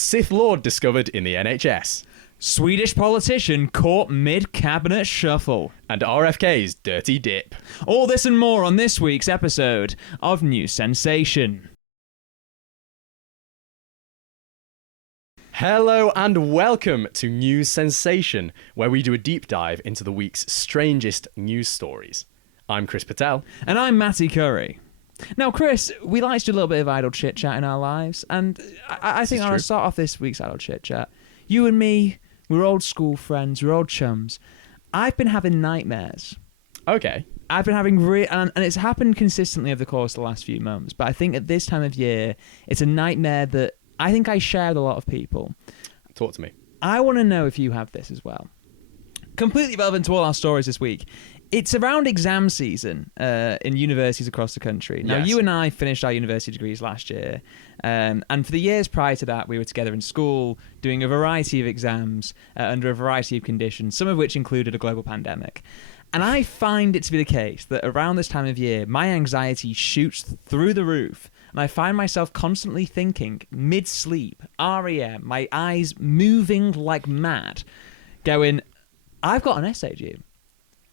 Sith Lord discovered in the NHS. Swedish politician caught mid-cabinet shuffle. And RFK's dirty dip. All this and more on this week's episode of News Sensation. Hello and welcome to News Sensation, where we do a deep dive into the week's strangest news stories. I'm Chris Patel. And I'm Matty Curry. Now, Chris, we like to do a little bit of idle chit-chat in our lives, and I think I'll start off this week's idle chit-chat. You and me, we're old school friends, we're old chums. I've been having nightmares. Okay. I've been having and it's happened consistently over the course of the last few months, but I think at this time of year, it's a nightmare that I think I share with a lot of people. Talk to me. I want to know if you have this as well. Completely relevant to all our stories this week. It's around exam season in universities across the country. Now, Yes. You and I finished our university degrees last year. And for the years prior to that, we were together in school doing a variety of exams under a variety of conditions, some of which included a global pandemic. And I find it to be the case that around this time of year, my anxiety shoots through the roof. And I find myself constantly thinking, mid-sleep, REM, my eyes moving like mad, going, I've got an essay due.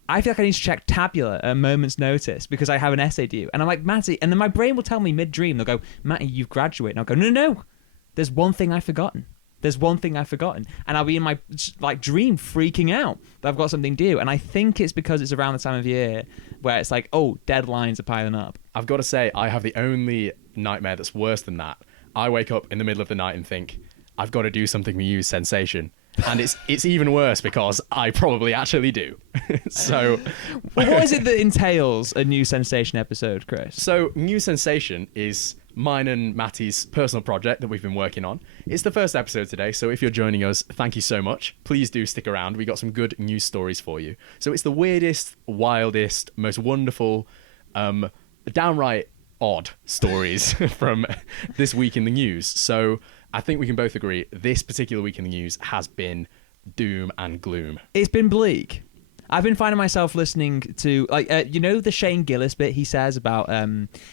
I feel like I need to check Tabula at a moment's notice because I have an essay due. And I'm like, Matty, and then my brain will tell me mid-dream, they'll go, Matty, you've graduated. And I'll go, no, there's one thing I've forgotten. And I'll be in my dream freaking out that I've got something due. And I think it's because it's around the time of year where it's like, oh, deadlines are piling up. I've got to say, I have the only nightmare that's worse than that. I wake up in the middle of the night and think, I've got to do something with News Sensation. And it's even worse because I probably actually do. So, well, what is it that entails a News Sensation episode, Chris? So, News Sensation is mine and Matty's personal project that we've been working on. It's the first episode today, so if you're joining us, thank you so much. Please do stick around. We got some good news stories for you. So it's the weirdest, wildest, most wonderful, downright odd stories from this week in the news. So I think we can both agree this particular week in the news has been doom and gloom. It's been bleak. I've been finding myself listening to, the Shane Gillis bit he says about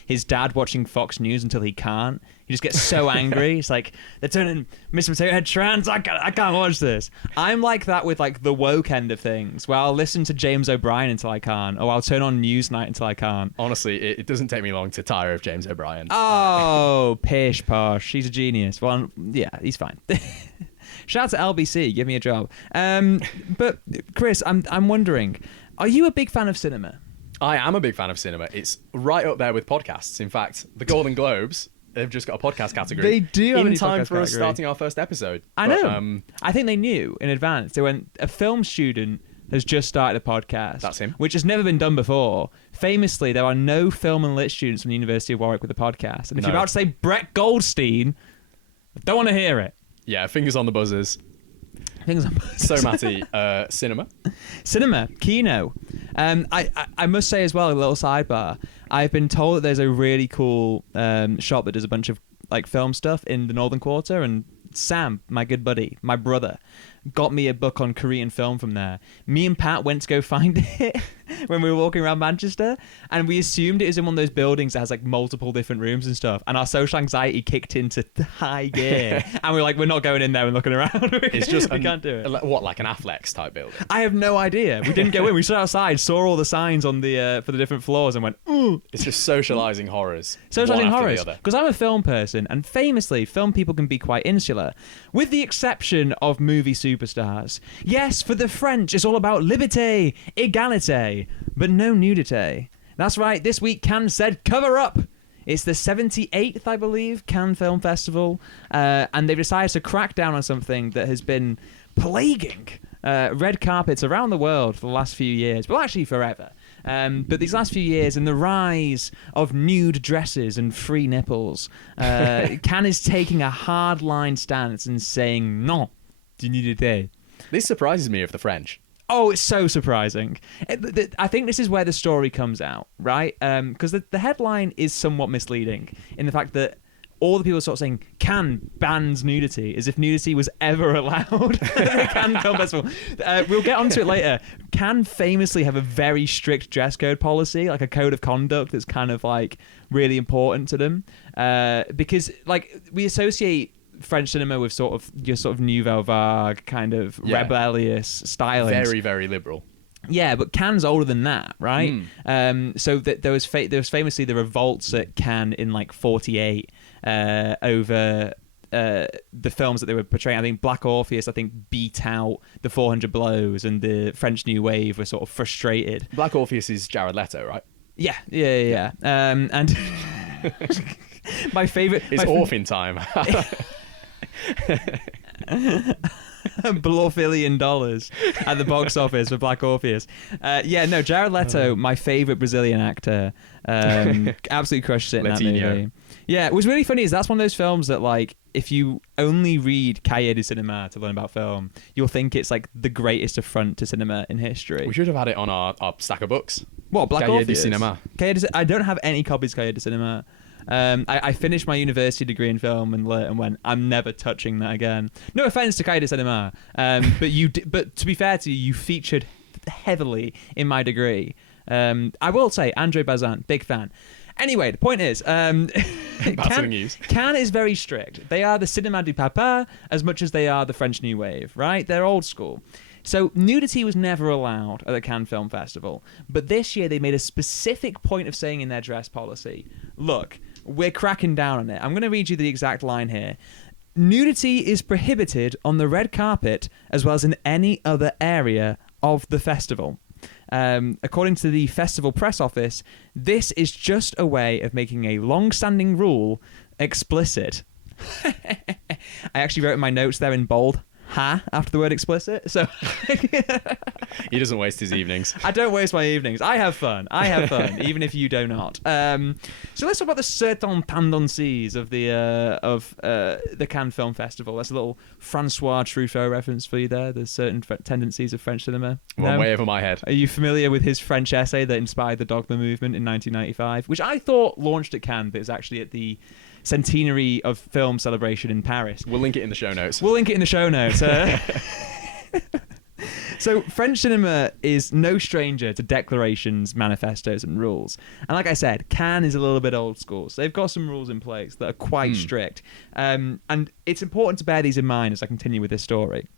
his dad watching Fox News until he can't. He just gets so angry. It's like, they're turning Mr. Potato Head trans. I can't watch this. I'm like that with the woke end of things, where I'll listen to James O'Brien until I can't, or I'll turn on Newsnight until I can't. Honestly, it doesn't take me long to tire of James O'Brien. Oh, pish posh. He's a genius. Well, yeah, he's fine. Shout out to LBC, give me a job. But Chris, I'm wondering, are you a big fan of cinema? I am a big fan of cinema. It's right up there with podcasts. In fact, the Golden Globes, they've just got a podcast category. They do have in a time podcast for us category. starting our first episode. I know. I think they knew in advance. They went, a film student has just started a podcast. That's him. Which has never been done before. Famously, there are no film and lit students from the University of Warwick with a podcast. And if you're about to say Brett Goldstein, I don't want to hear it. Yeah, fingers on the buzzers. Fingers on buzzers. So, Matty, cinema? Cinema, Kino. I must say as well, a little sidebar, I've been told that there's a really cool shop that does a bunch of film stuff in the Northern Quarter, and Sam, my good buddy, my brother, got me a book on Korean film from there. Me and Pat went to go find it when we were walking around Manchester, and we assumed it was in one of those buildings that has multiple different rooms and stuff, and our social anxiety kicked into high gear, and we're like, we're not going in there and looking around. It's just we can't do it. What, like an Affleck's type building? I have no idea. We didn't go in. We stood outside, saw all the signs on the for the different floors, and went, ooh. It's just socializing horrors. Socializing one after horrors. the other. Because I'm a film person, and famously, film people can be quite insular, with the exception of movie superstars. Yes, for the French, it's all about liberté, égalité, but no nudity. That's right, this week Cannes said cover up. It's the 78th, I believe, Cannes Film Festival, and they've decided to crack down on something that has been plaguing red carpets around the world for the last few years. Well, actually forever. But these last few years, and the rise of nude dresses and free nipples, Cannes is taking a hard-line stance and saying, non, du nudité. This surprises me of the French. Oh, it's so surprising. I think this is where the story comes out, right? Because the headline is somewhat misleading in the fact that all the people are sort of saying Cannes bans nudity, as if nudity was ever allowed at the Cannes Film Festival. We'll get onto it later. Cannes famously have a very strict dress code policy, like a code of conduct that's kind of really important to them, because we associate French cinema with sort of your sort of nouvelle vague kind of rebellious stylings. Very, very liberal. Yeah, but Cannes older than that, right? So there was famously the revolts at Cannes in like '48 over the films that they were portraying. I think Black Orpheus, beat out the 400 Blows, and the French New Wave were sort of frustrated. Black Orpheus is Jared Leto, right? Yeah. And my favorite... It's Orphan time. $1 billion at the box office for Black Orpheus. Jared Leto, my favorite Brazilian actor, absolutely crushes it in that movie. Yeah, it was really funny. Is that's one of those films that, like, if you only read Cahiers de Cinema to learn about film, you'll think it's like the greatest affront to cinema in history. We should have had it on our stack of books. What, Black Cahiers Orpheus? de Cinema. I don't have any copies of Cahiers de Cinema. I finished my university degree in film and went, I'm never touching that again. No offense to Cahiers de Cinema, but to be fair to you, you featured heavily in my degree. I will say, Andre Bazin, big fan. Anyway, the point is, Cannes is very strict. They are the Cinéma du Papa as much as they are the French New Wave, right? They're old school. So nudity was never allowed at the Cannes Film Festival. But this year they made a specific point of saying in their dress policy, look, we're cracking down on it. I'm going to read you the exact line here. Nudity is prohibited on the red carpet as well as in any other area of the festival. According to the festival press office, this is just a way of making a long-standing rule explicit. I actually wrote in my notes there in bold, after the word explicit. So he doesn't waste his evenings. I don't waste my evenings. I have fun, even if you do not. So let's talk about the certain tendancies of the Cannes Film Festival. That's a little Francois Truffaut reference for you there. There's certain tendencies of French cinema. One way over my head. Are you familiar with his French essay that inspired the Dogma movement in 1995, which I thought launched at Cannes, but it was actually at the centenary of film celebration in Paris. We'll link it in the show notes. So French cinema is no stranger to declarations, manifestos, and rules. And like I said, Cannes is a little bit old school. So they've got some rules in place that are quite strict. And it's important to bear these in mind as I continue with this story.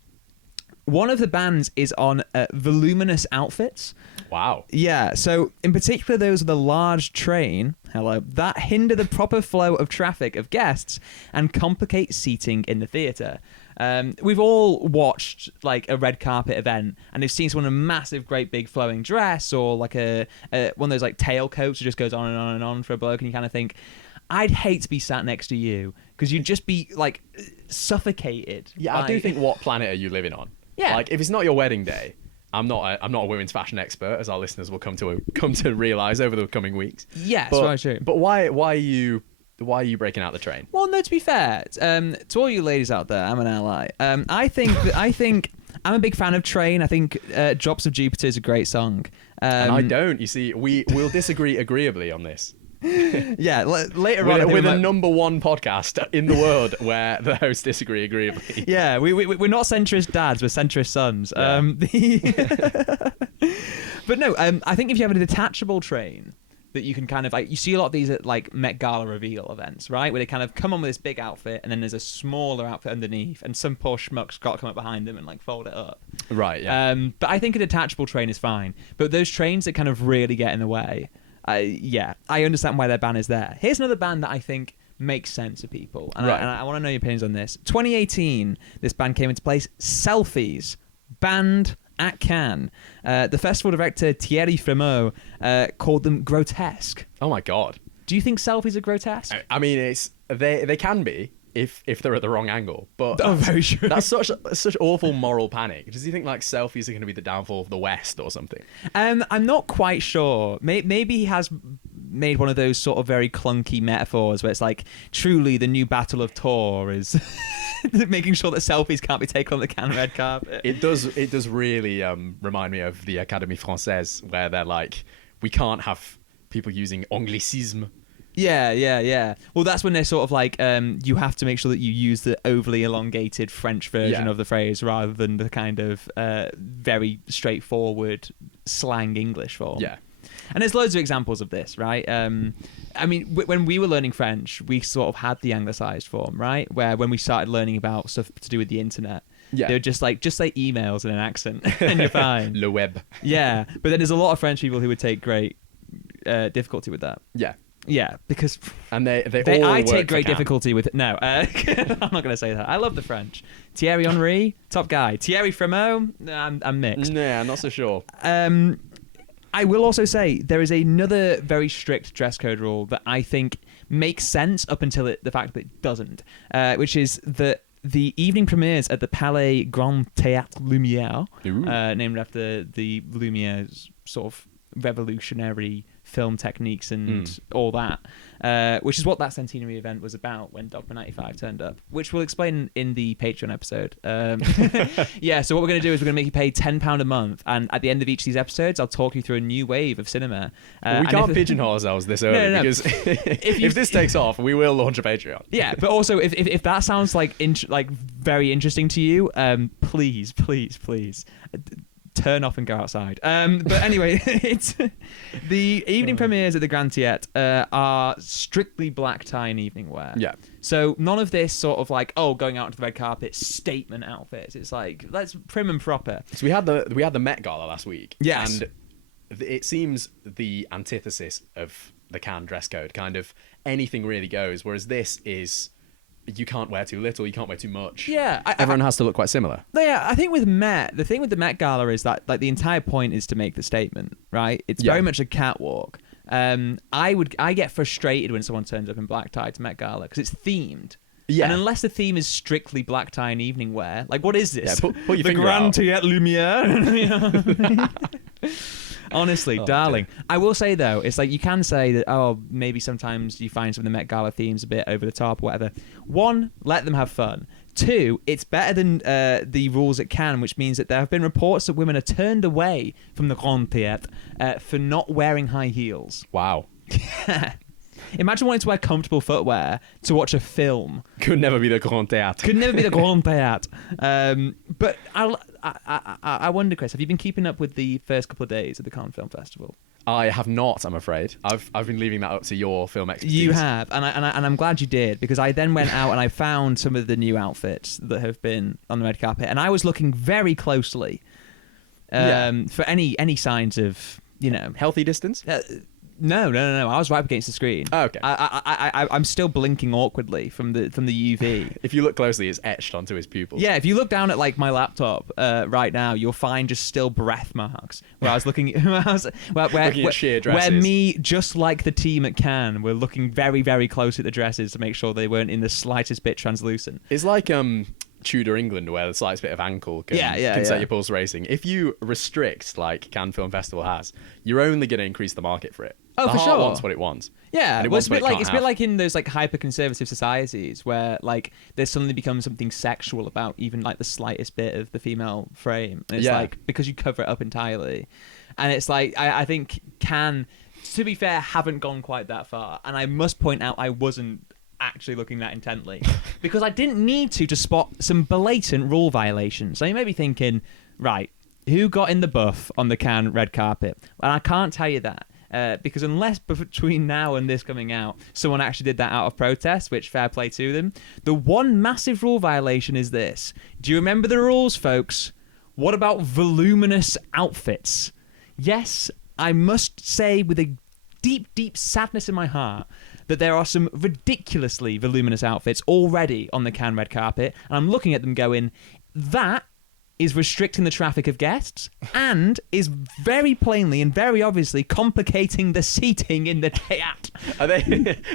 One of the bans is on voluminous outfits. Wow. Yeah, so in particular those with a large train, that hinder the proper flow of traffic of guests and complicate seating in the theatre. We've all watched like a red carpet event and they've seen someone in a massive, great big flowing dress or like a one of those like tailcoats that just goes on and on and on for a bloke, and you kind of think, I'd hate to be sat next to you because you'd just be like suffocated. Yeah, I do think, what planet are you living on? Yeah. Like, if it's not your wedding day, I'm not a women's fashion expert, as our listeners will come to realize over the coming weeks. Yes, but, true. But why are you breaking out the train? Well, no, to be fair, to all you ladies out there, I'm an ally. I think I'm a big fan of Train. I think Drops of Jupiter is a great song. And I don't. You see, we'll disagree agreeably on this. Yeah, later on. We're the number one podcast in the world where the hosts disagree agreeably. Yeah, we're not centrist dads, we're centrist sons. Yeah. But no, I think if you have a detachable train that you can kind of like, you see a lot of these at like Met Gala reveal events, right? Where they kind of come on with this big outfit and then there's a smaller outfit underneath and some poor schmuck's got to come up behind them and like fold it up. Right, yeah. But I think a detachable train is fine. But those trains that kind of really get in the way, I understand why their ban is there. Here's another ban that I think makes sense to people. And right. I want to know your opinions on this. 2018, this ban came into place. Selfies banned at Cannes. The festival director Thierry Frémaux called them grotesque. Oh my God. Do you think selfies are grotesque? I mean, they can be if they're at the wrong angle. But very true. That's such awful moral panic. Does he think like selfies are going to be the downfall of the West or something? I'm not quite sure. Maybe he has made one of those sort of very clunky metaphors where it's like, truly the new Battle of Tours is making sure that selfies can't be taken on the Cannes red carpet. It does really remind me of the Académie Française, where they're like, we can't have people using anglicisme. Yeah. Well, that's when they're sort of like, you have to make sure that you use the overly elongated French version of the phrase rather than the kind of very straightforward slang English form. Yeah. And there's loads of examples of this, right? I mean, when we were learning French, we sort of had the anglicized form, right? Where when we started learning about stuff to do with the internet, they were just say emails in an accent and you're fine. Le web. Yeah, but then there's a lot of French people who would take great difficulty with that. Yeah, because and they all I work take great for Cannes. difficulty with it. No, I'm not going to say that. I love the French. Thierry Henry, top guy. Thierry Frémaux, I'm mixed. Nah, not so sure. I will also say there is another very strict dress code rule that I think makes sense up until the fact that it doesn't, which is that the evening premieres at the Palais Grand Théâtre Lumière, named after the Lumiere's sort of revolutionary film techniques and all that, which is what that centenary event was about when Dogma 95 turned up, which we'll explain in the Patreon episode. Yeah, so what we're going to do is we're going to make you pay £10 a month, and at the end of each of these episodes, I'll talk you through a new wave of cinema. Well, we can't pigeonhole ourselves this early, No. because if this takes off, we will launch a Patreon. Yeah, but also if that sounds like very interesting to you, please turn off and go outside. But anyway, it's the evening premieres at the Grand Theatre are strictly black tie and evening wear. Yeah. So none of this sort of like, going out to the red carpet statement outfits. It's like, let's prim and proper. So we had the Met Gala last week. Yes. And it seems the antithesis of the Cannes dress code. Kind of anything really goes, whereas this is, you can't wear too little, you can't wear too much. Yeah, everyone has to look quite similar. Yeah, I think with Met, the thing with the Met Gala is that like the entire point is to make the statement, right? It's very much a catwalk. I get frustrated when someone turns up in black tie to Met Gala because it's themed. Yeah. And unless the theme is strictly black tie and evening wear, like what is this? Yeah, put your the Grand Théâtre Lumière. Honestly, darling. Dear. I will say though, it's like you can say that maybe sometimes you find some of the Met Gala themes a bit over the top or whatever. One, let them have fun. Two, it's better than the rules at Cannes, which means that there have been reports that women are turned away from the Grand Théâtre for not wearing high heels. Wow. Imagine wanting to wear comfortable footwear to watch a film. Could never be the Grand Théâtre. Could never be the Grand Théâtre. But I wonder, Chris, have you been keeping up with the first couple of days of the Cannes Film Festival? I have not, I'm afraid. I've been leaving that up to your film expertise. You have, and I'm glad you did, because I then went out and I found some of the new outfits that have been on the red carpet, and I was looking very closely for any signs of, healthy distance. No. I was right up against the screen. Oh, okay. I'm still blinking awkwardly from the UV. If you look closely, it's etched onto his pupils. Yeah, if you look down at like my laptop right now, you'll find just still breath marks. Where I was looking, looking at sheer dresses. Where me, just like the team at Cannes, were looking very, very close at the dresses to make sure they weren't in the slightest bit translucent. It's like Tudor England, where the slightest bit of ankle can set your pulse racing. If you restrict, like Cannes Film Festival has, you're only going to increase the market for it. Oh, the for heart sure. wants what it wants. Yeah, it's a bit like in those like hyper-conservative societies where like there's suddenly become something sexual about even like the slightest bit of the female frame. And it's like because you cover it up entirely, and it's like I think Cannes, to be fair, haven't gone quite that far. And I must point out I wasn't actually looking that intently because I didn't need to spot some blatant rule violations. So you may be thinking, right, who got in the buff on the Cannes red carpet? And I can't tell you that. Because unless between now and this coming out, someone actually did that out of protest, which fair play to them. The one massive rule violation is this. Do you remember the rules, folks? What about voluminous outfits? Yes, I must say with a deep, deep sadness in my heart that there are some ridiculously voluminous outfits already on the Cannes red carpet, and I'm looking at them going, that is restricting the traffic of guests and is very plainly and very obviously complicating the seating in the theatre.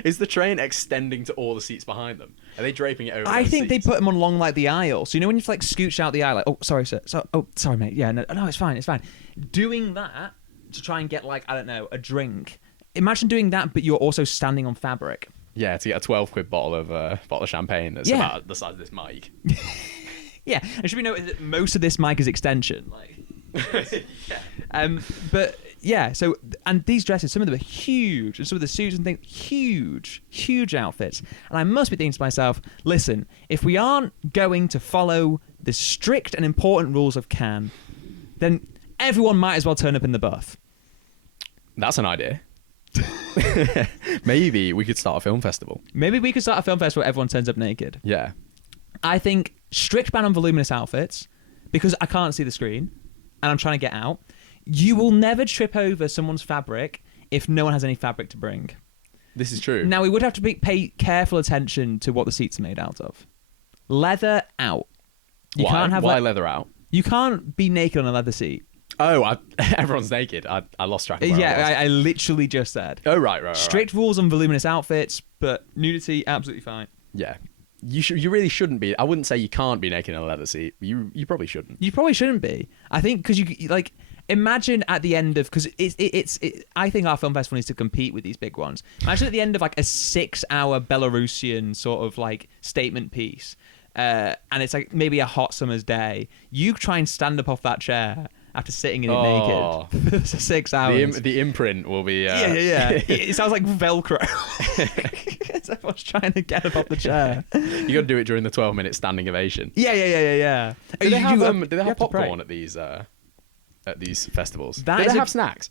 Is the train extending to all the seats behind them? Are they draping it over? I think seats? They put them on like the aisle. So when you like scooch out the aisle, like, oh sorry sir, sorry mate, yeah, no, it's fine. Doing that to try and get like I don't know a drink. Imagine doing that, but you're also standing on fabric. Yeah, to get a £12 bottle of champagne that's about the size of this mic. Yeah, and should we note that most of this mic is extension, like. But yeah, so and these dresses, some of them are huge, and some of the suits and things, huge outfits. And I must be thinking to myself, listen, if we aren't going to follow the strict and important rules of Cannes, then everyone might as well turn up in the buff. That's an idea. Maybe we could start a film festival. Maybe we could start a film festival where everyone turns up naked. Yeah. I think strict ban on voluminous outfits, because I can't see the screen and I'm trying to get out. You will never trip over someone's fabric if no one has any fabric to bring. This is true. Now, we would have to pay careful attention to what the seats are made out of. Leather out. You Why? can't have Why leather out? You can't be naked on a leather seat. Oh, everyone's naked. I lost track of where I literally just said. Oh, right. Strict rules on voluminous outfits, but nudity, absolutely fine. Yeah. You really shouldn't be. I wouldn't say you can't be naked on a leather seat. You probably shouldn't. You probably shouldn't be. I think because you like imagine at the end of, because I think our film festival needs to compete with these big ones. Imagine at the end of like a 6-hour Belarusian sort of like statement piece, and it's like maybe a hot summer's day. You try and stand up off that chair after sitting in it naked for 6 hours. The imprint will be... Yeah. It sounds like Velcro. Everyone's trying to get up off the chair. You got to do it during the 12-minute standing ovation. Yeah. Do they have popcorn at these festivals? Do they have snacks?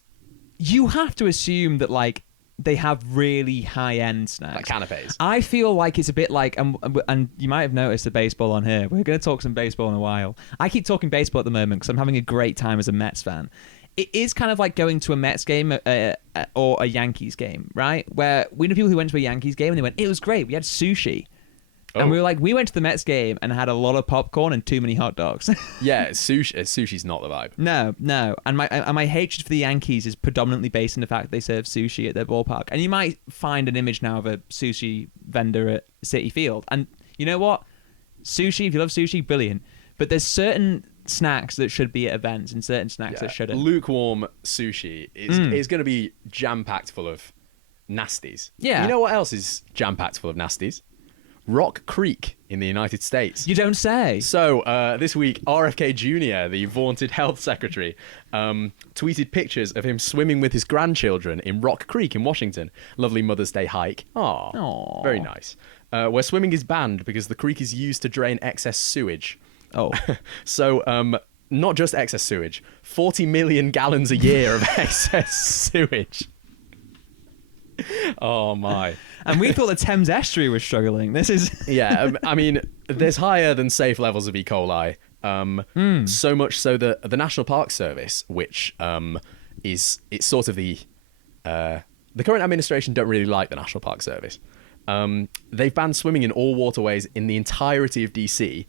You have to assume that like they have really high-end snacks. Like canapes. I feel like it's a bit like, and you might have noticed the baseball on here. We're going to talk some baseball in a while. I keep talking baseball at the moment because I'm having a great time as a Mets fan. It is kind of like going to a Mets game or a Yankees game, right? Where we know people who went to a Yankees game and they went, it was great. We had sushi. Oh. And we were like, we went to the Mets game and had a lot of popcorn and too many hot dogs. Yeah, sushi's not the vibe. No. And my hatred for the Yankees is predominantly based on the fact that they serve sushi at their ballpark. And you might find an image now of a sushi vendor at Citi Field. And you know what? Sushi, if you love sushi, brilliant. But there's certain snacks that should be at events and certain snacks that shouldn't. Lukewarm sushi is going to be jam-packed full of nasties. Yeah. You know what else is jam-packed full of nasties? Rock Creek in the United States. You don't say. So this week, RFK Jr., the vaunted health secretary, tweeted pictures of him swimming with his grandchildren in Rock Creek in Washington. Lovely Mother's Day hike. Aww. Very nice. Where swimming is banned because the creek is used to drain excess sewage. Oh. So not just excess sewage, 40 million gallons a year of excess sewage. Oh my. And we thought the Thames estuary was struggling. This is Yeah, I mean, there's higher than safe levels of E. coli. So much so that the National Park Service, which it's sort of the current administration don't really like the National Park Service. They've banned swimming in all waterways in the entirety of DC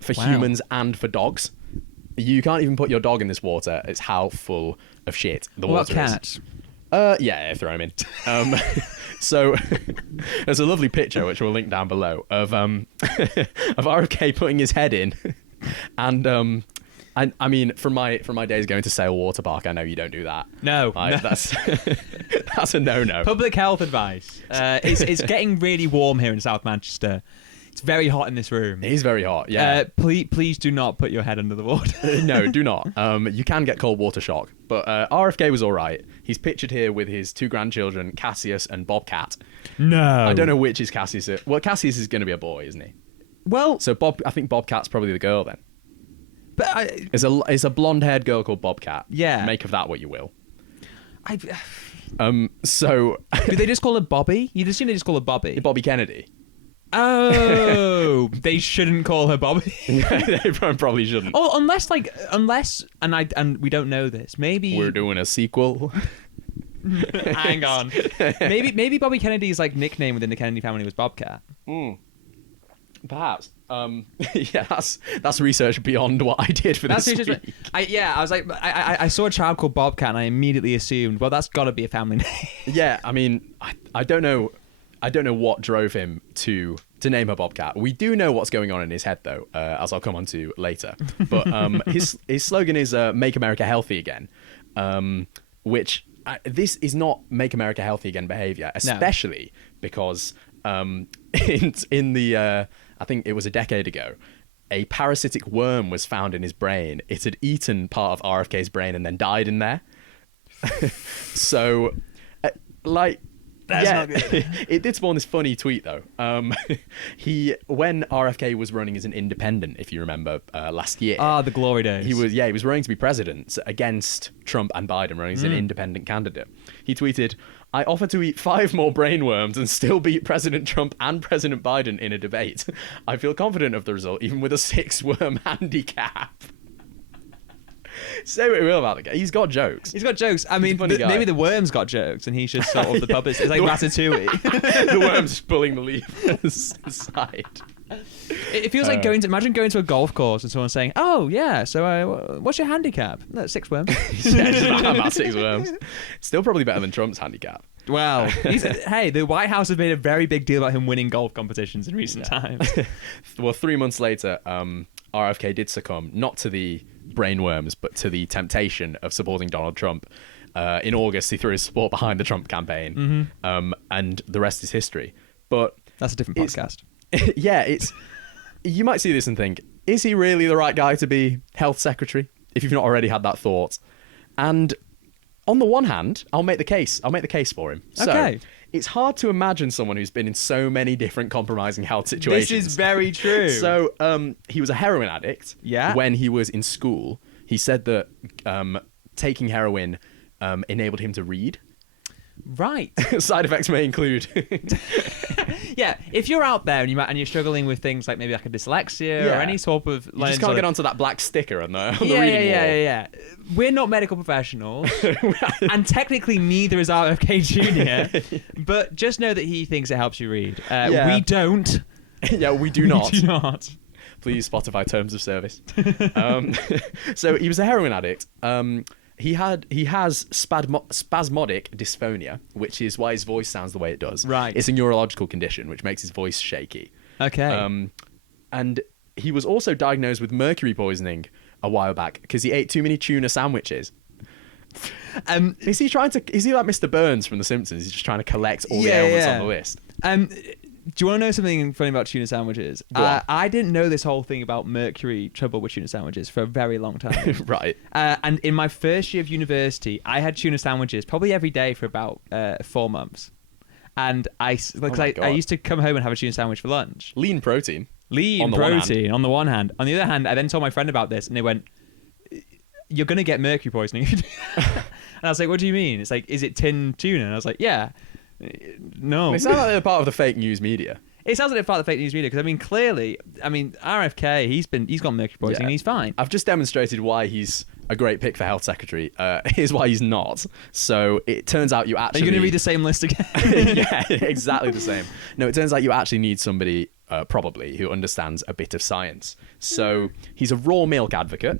for humans and for dogs. You can't even put your dog in this water. It's how full of shit the water is. What cats? Yeah, throw him in. So there's a lovely picture which we'll link down below of RFK putting his head in, and I mean from my days going to Sale Water Park, I know you don't do that. No. That's that's a no. Public health advice. It's getting really warm here in South Manchester. It's very hot in this room. It is very hot, yeah. Please do not put your head under the water. No, do not. You can get cold water shock. But RFK was all right. He's pictured here with his 2 grandchildren, Cassius and Bobcat. No. I don't know which is Cassius. Well, Cassius is going to be a boy, isn't he? Well... So I think Bobcat's probably the girl then. But It's a blonde-haired girl called Bobcat. Yeah. Make of that what you will. So... Do they just call her Bobby? You'd assume they just call her Bobby. Bobby Kennedy. Oh, they shouldn't call her Bobby. They probably shouldn't. Oh, unless, and we don't know this. Maybe we're doing a sequel. Hang on. Maybe Bobby Kennedy's like nickname within the Kennedy family was Bobcat. Perhaps. Yeah, that's research beyond what I did for this week. I was like, I saw a child called Bobcat, and I immediately assumed, well, that's got to be a family name. Yeah, I mean, I don't know. I don't know what drove him to name her Bobcat. We do know what's going on in his head, though, as I'll come on to later. But his slogan is "Make America Healthy Again," which this is not "Make America Healthy Again" behavior, especially because in the I think it was a decade ago, a parasitic worm was found in his brain. It had eaten part of RFK's brain and then died in there. So, like. That's not good. It did spawn this funny tweet though. When RFK was running as an independent, if you remember, last year. The glory days. He was running to be president against Trump and Biden, running as an independent candidate. He tweeted, "I offer to eat 5 more brainworms and still beat President Trump and President Biden in a debate. I feel confident of the result, even with a 6-worm handicap." Say what you will about the guy. He's got jokes. I mean, maybe the worms got jokes and he's just sort of the puppet. It's like Ratatouille. The worm's just pulling the leaf aside. It feels like imagine going to a golf course and someone saying, "Oh yeah, so what's your handicap?" "No, 6 worms." Yeah, just about 6 worms. Still probably better than Trump's handicap. Wow. Hey, the White House has made a very big deal about him winning golf competitions in recent times. Well, 3 months later, RFK did succumb, not to the brainworms, but to the temptation of supporting Donald Trump. In August, he threw his support behind the Trump campaign, and the rest is history. But that's a different podcast. Yeah, you might see this and think, is he really the right guy to be health secretary? If you've not already had that thought. And on the one hand, I'll make the case for him. Okay. So, it's hard to imagine someone who's been in so many different compromising health situations. This is very true. So, he was a heroin addict. Yeah. When he was in school, he said that taking heroin enabled him to read. Right. Side effects may include. Yeah, if you're out there and you're struggling with things like maybe like a dyslexia or any sort of, you just can't get onto that black sticker on the reading wall. Yeah. We're not medical professionals, and technically neither is RFK Jr. But just know that he thinks it helps you read. We don't. Yeah, we do not. We do not. Please Spotify terms of service. So he was a heroin addict. He has spasmodic dysphonia, which is why his voice sounds the way it does. Right. It's a neurological condition which makes his voice shaky. Okay. And he was also diagnosed with mercury poisoning a while back because he ate too many tuna sandwiches. Is he like Mr. Burns from The Simpsons? He's just trying to collect all the ailments on the list. Do you want to know something funny about tuna sandwiches? I didn't know this whole thing about mercury trouble with tuna sandwiches for a very long time. Right. And in my first year of university, I had tuna sandwiches probably every day for about 4 months. And I used to come home and have a tuna sandwich for lunch. Lean protein. On the one hand. On the other hand, I then told my friend about this and they went, "You're going to get mercury poisoning." And I was like, "What do you mean?" It's like, "Is it tin tuna?" And I was like, "Yeah." No. It sounds like they're part of the fake news media. It sounds like they're part of the fake news media because clearly, RFK, he's got mercury poisoning and he's fine. I've just demonstrated why he's a great pick for health secretary. Here's why he's not. So it turns out you actually... Are you going to read the same list again? Yeah, exactly the same. No, it turns out you actually need somebody probably who understands a bit of science. So he's a raw milk advocate.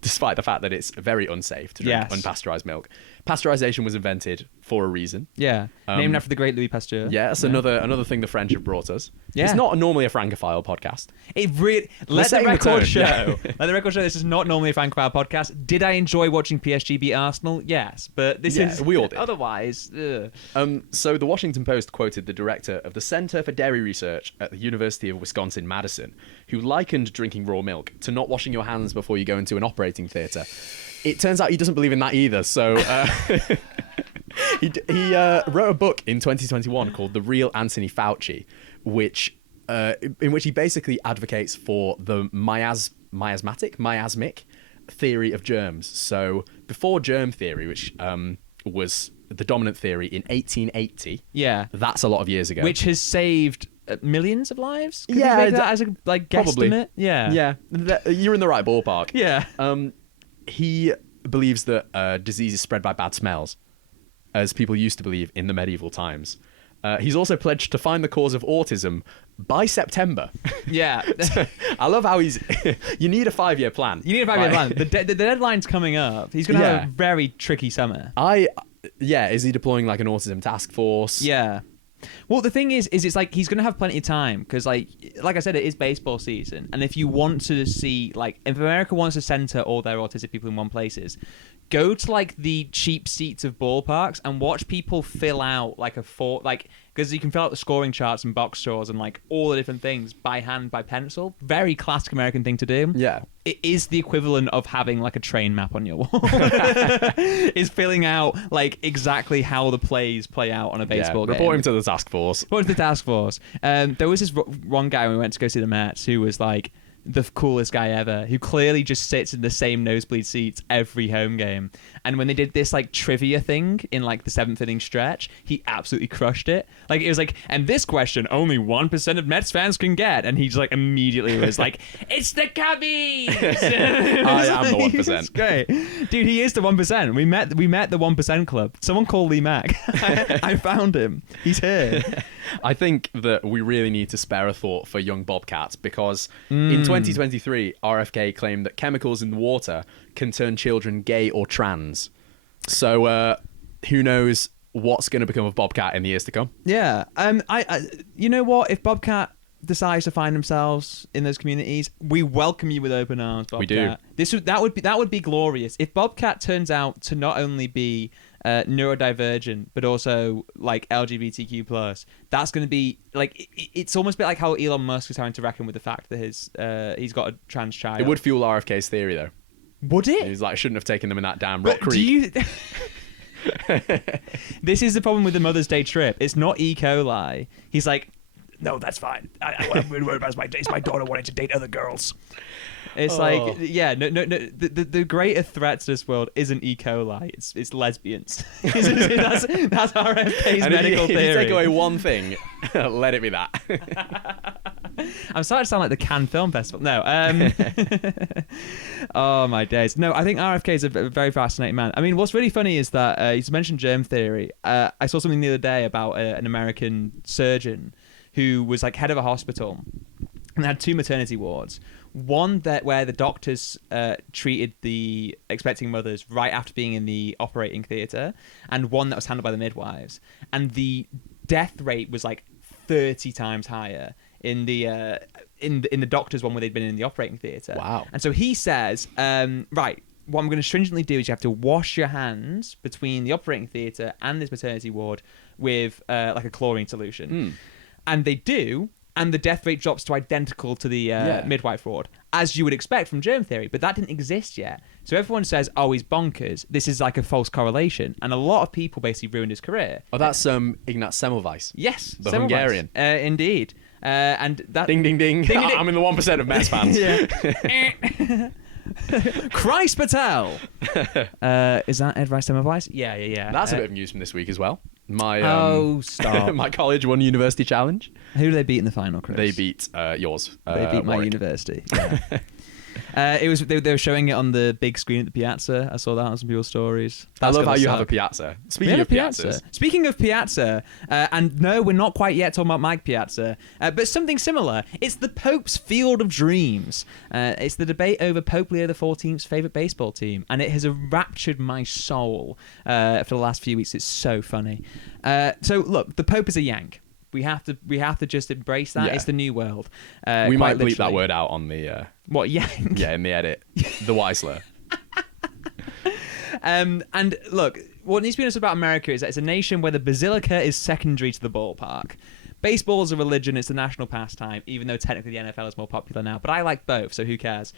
Despite the fact that it's very unsafe to drink unpasteurized milk. Pasteurization was invented for a reason. Yeah, named after the great Louis Pasteur. Yeah, that's another thing the French have brought us. Yeah. It's not normally a Francophile podcast. Let the record show this is not normally a Francophile podcast. Did I enjoy watching PSG beat Arsenal? Yes, but this is... we all did. Otherwise... So the Washington Post quoted the director of the Center for Dairy Research at the University of Wisconsin-Madison, who likened drinking raw milk to not washing your hands before you go into an operating theatre. It turns out he doesn't believe in that either, so he wrote a book in 2021 called The Real Anthony Fauci, in which he basically advocates for the miasmic theory of germs. So before germ theory, which was the dominant theory in 1880, that's a lot of years ago, which has saved millions of lives. Could yeah, you make that as a guesstimate. Yeah, you're in the right ballpark. Yeah. He believes that disease is spread by bad smells, as people used to believe in the medieval times. He's also pledged to find the cause of autism by September. Yeah. I love how you need a 5-year plan. You need a 5-year plan. The deadline's coming up. He's going to have a very tricky summer. Is he deploying like an autism task force? Yeah. Well, the thing is it's like he's going to have plenty of time because, like I said, it is baseball season. And if you want to see, if America wants to center all their autistic people in one places, go to, the cheap seats of ballparks and watch people fill out, because you can fill out the scoring charts and box scores and like all the different things by hand, by pencil. Very classic American thing to do. Yeah. It is the equivalent of having like a train map on your wall. Is filling out like exactly how the plays play out on a baseball game. Reporting to the task force. Reporting to the task force. There was this one guy when we went to go see the Mets who was like the coolest guy ever, who clearly just sits in the same nosebleed seats every home game. And when they did this like trivia thing in like the 7th inning stretch, he absolutely crushed it. Like it was like, and this question only 1% of Mets fans can get, and he just like immediately was like, it's the Cubbies. I am the 1%. It's great, dude. He is the 1%. We met the 1% club. Someone call Lee Mack. I found him. He's here. I think that we really need to spare a thought for young bobcats, because in 2023, RFK claimed that chemicals in the water can turn children gay or trans. So who knows what's going to become of Bobcat in the years to come? Yeah. I you know what? If Bobcat decides to find themselves in those communities, we welcome you with open arms, Bobcat. We do. That would be glorious. If Bobcat turns out to not only be neurodivergent but also like LGBTQ+, that's going to be like, it's almost a bit like how Elon Musk is having to reckon with the fact that he's got a trans child. It would fuel RFK's theory though. Would it? He's like, shouldn't have taken them in that damn Rock But Creek. This is the problem with the Mother's Day trip. It's not E. coli. He's like, no, that's fine. What I'm really worried about is my daughter wanting to date other girls. It's like, yeah, no. The greater threat to this world isn't E. coli. It's lesbians. that's RFK's medical theory. If you take away one thing, let it be that. I'm starting to sound like the Cannes Film Festival. No. Oh, my days. No, I think RFK is a very fascinating man. I mean, what's really funny is that you mentioned germ theory. I saw something the other day about an American surgeon who was like head of a hospital and had 2 maternity wards. One where the doctors treated the expecting mothers right after being in the operating theatre, and one that was handled by the midwives. And the death rate was like 30 times higher in the doctors one where they'd been in the operating theatre. Wow. And so he says, right, what I'm going to stringently do is you have to wash your hands between the operating theatre and this maternity ward with like a chlorine solution. And they do, and the death rate drops to identical to the midwife ward, as you would expect from germ theory, but that didn't exist yet. So everyone says, oh, he's bonkers. This is like a false correlation. And a lot of people basically ruined his career. Oh, that's Ignaz Semmelweis. Yes. The Semmelweis. Hungarian. Indeed. And that... Ding, ding, ding. I'm in the 1% of Mets fans. Christ Patel. Is that Ed Rice Semmelweis? Yeah. That's a bit of news from this week as well. My stop. My college won university challenge. Who do they beat in the final, Chris? They beat yours. They beat my Warwick. university. Yeah. It was they were showing it on the big screen at the Piazza. I saw that on some people's stories. I love how you suck. have a Piazza. Speaking of Piazzas. Speaking of Piazza, and no, we're not quite yet talking about Mike Piazza, but something similar. It's the Pope's Field of Dreams. It's the debate over Pope Leo XIV's favourite baseball team, and it has raptured my soul for the last few weeks. It's so funny. So look, the Pope is a Yank. We have to just embrace that. Yeah. It's the new world. We might bleep that word out on the... What, Yank? Yeah, in the edit. The Weisler. And look, what needs to be understood about America is that it's a nation where the basilica is secondary to the ballpark. Baseball is a religion. It's the national pastime, even though technically the NFL is more popular now. But I like both, so who cares?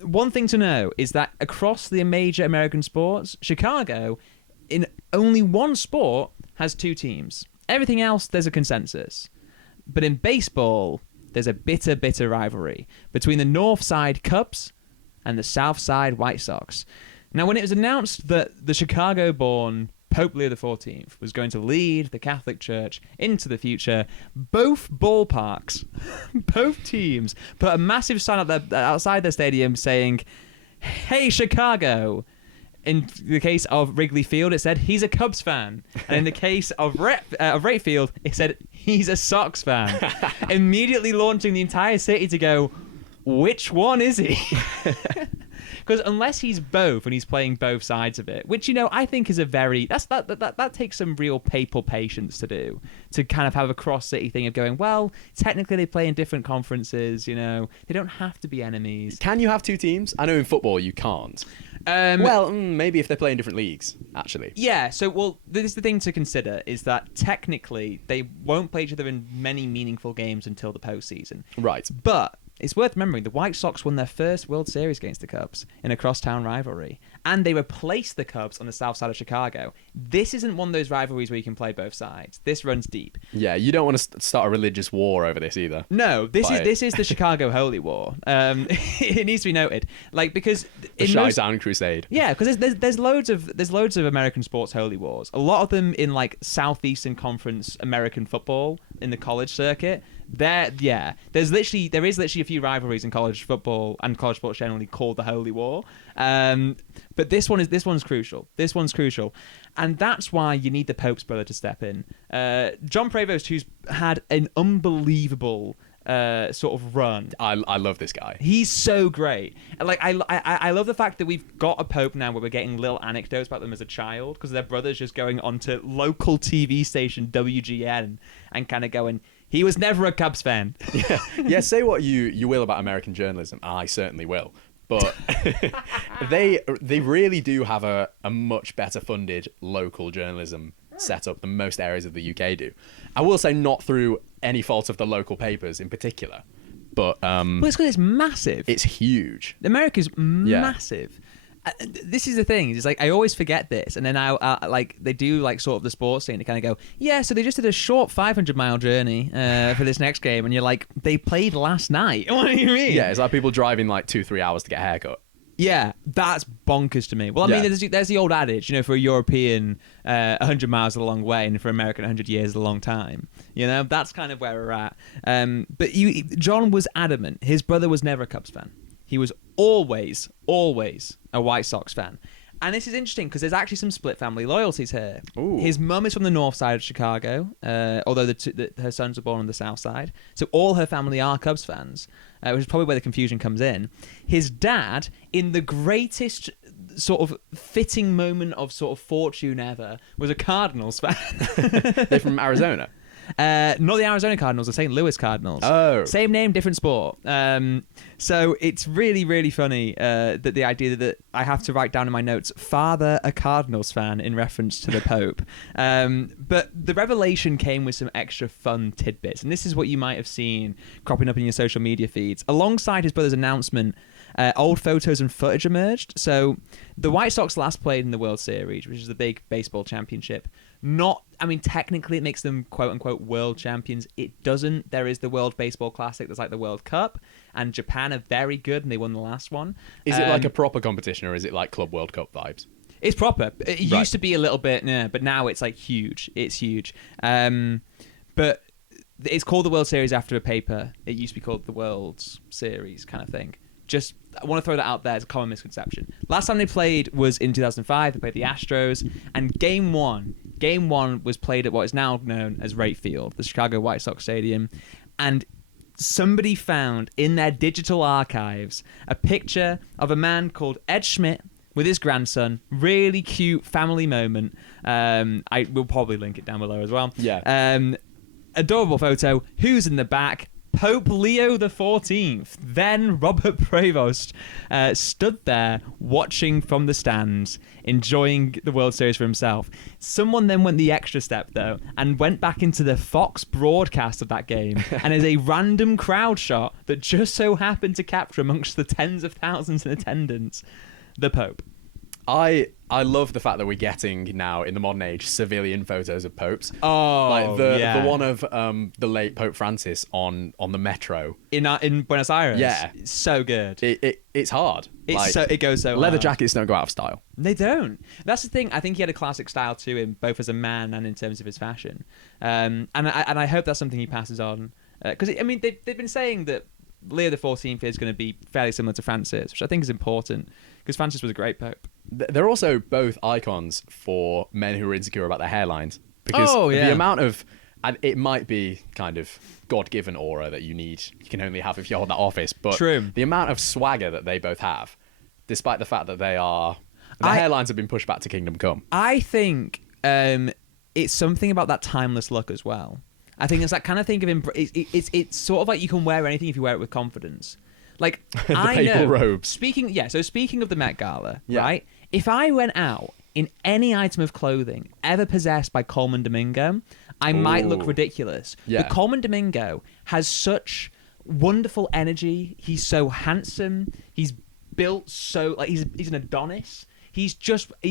One thing to know is that across the major American sports, Chicago, in only one sport, has 2 teams. Everything else, there's a consensus. But in baseball, there's a bitter, bitter rivalry between the North Side Cubs and the South Side White Sox. Now, when it was announced that the Chicago-born Pope Leo XIV was going to lead the Catholic Church into the future, both ballparks, both teams, put a massive sign outside their stadium saying, "Hey, Chicago." In the case of Wrigley Field, it said, he's a Cubs fan. And in the case of Wright Field, it said, he's a Sox fan. Immediately launching the entire city to go, which one is he? Because unless he's both and he's playing both sides of it, which, I think is a very... That takes some real papal patience to do. To kind of have a cross-city thing of going, well, technically they play in different conferences, They don't have to be enemies. Can you have 2 teams? I know in football you can't. Maybe if they play in different leagues, actually. Yeah, so, this is the thing to consider, is that technically they won't play each other in many meaningful games until the postseason. Right. But it's worth remembering the White Sox won their first World Series against the Cubs in a crosstown rivalry, and they replaced the Cubs on the south side of Chicago. This isn't one of those rivalries where you can play both sides. This runs deep. Yeah, you don't want to start a religious war over this either. No, this is the Chicago Holy War. It needs to be noted, because the Chi-Town Crusade. Yeah, because there's loads of American sports holy wars. A lot of them in Southeastern Conference American football in the college circuit. There is literally a few rivalries in college football and college sports generally called the Holy War. But this one's crucial. This one's crucial, and that's why you need the Pope's brother to step in. John Prevost, who's had an unbelievable sort of run. I love this guy. He's so great. I love the fact that we've got a Pope now where we're getting little anecdotes about them as a child because their brother's just going onto local TV station WGN and kind of going, he was never a Cubs fan. Yeah. Say what you will about American journalism. I certainly will. But they really do have a much better funded local journalism setup than most areas of the UK do. I will say not through any fault of the local papers in particular, but well, it's because it's massive. It's huge. America's massive. This is the thing. It's I always forget this, and then I they do sort of the sports thing. They kind of go, yeah. So they just did a short 500-mile journey for this next game, and you're like, they played last night. What do you mean? Yeah, it's like people driving 2-3 hours to get a haircut. Yeah, that's bonkers to me. Well, I mean, there's the old adage, for a European, 100 miles is a long way, and for American, 100 years is a long time. That's kind of where we're at. But John was adamant. His brother was never a Cubs fan. He was always a White Sox fan. And this is interesting because there's actually some split family loyalties here. Ooh. His mum is from the north side of Chicago, although her sons were born on the south side. So all her family are Cubs fans, which is probably where the confusion comes in. His dad, in the greatest sort of fitting moment of sort of fortune ever, was a Cardinals fan. They're from Arizona. Not the Arizona Cardinals, the St. Louis Cardinals. Oh. Same name, different sport. So it's really, really funny that the idea that I have to write down in my notes, father a Cardinals fan in reference to the Pope. But the revelation came with some extra fun tidbits. And this is what you might have seen cropping up in your social media feeds. Alongside his brother's announcement, old photos and footage emerged. So the White Sox last played in the World Series, which is the big baseball championship. Technically it makes them quote unquote world champions. It doesn't. There is the World Baseball Classic. There's the World Cup, and Japan are very good and they won the last one. Is it like a proper competition or is it like Club World Cup vibes? It's proper. It used to be a little bit, but now it's huge. It's huge. But it's called the World Series after a paper. It used to be called the World Series kind of thing. Just, I want to throw that out there as a common misconception. Last time they played was in 2005. They played the Astros, and Game 1 was played at what is now known as Wright Field, the Chicago White Sox Stadium, and somebody found in their digital archives a picture of a man called Ed Schmidt with his grandson. Really cute family moment. I will probably link it down below as well. Yeah. Adorable photo. Who's in the back? Pope Leo XIV, then Robert Prevost, stood there watching from the stands, enjoying the World Series for himself. Someone then went the extra step, though, and went back into the Fox broadcast of that game, and as a random crowd shot that just so happened to capture amongst the tens of thousands in attendance, the Pope. I love the fact that we're getting now in the modern age civilian photos of popes. Oh, the one of the late Pope Francis on the metro in Buenos Aires. Yeah, it's so good. It's hard. It goes so leather hard. jackets don't go out of style. They don't. That's the thing. I think he had a classic style to him, both as a man and in terms of his fashion. And I hope that's something he passes on. Because they've been saying that Leo XIV is going to be fairly similar to Francis, which I think is important because Francis was a great pope. They're also both icons for men who are insecure about their hairlines because the amount of, and it might be kind of God-given aura that you can only have if you hold that office, but True. The amount of swagger that they both have, despite the fact that their hairlines have been pushed back to Kingdom Come. I think it's something about that timeless look as well. I think it's that kind of thing of it's sort of like you can wear anything if you wear it with confidence. Like, The I papal know. robes. Speaking of the Met Gala, Yeah. right? If I went out in any item of clothing ever possessed by Coleman Domingo, I might look Ooh. ridiculous. Yeah. But Coleman Domingo has such wonderful energy. He's so handsome. He's built so like he's an Adonis. He's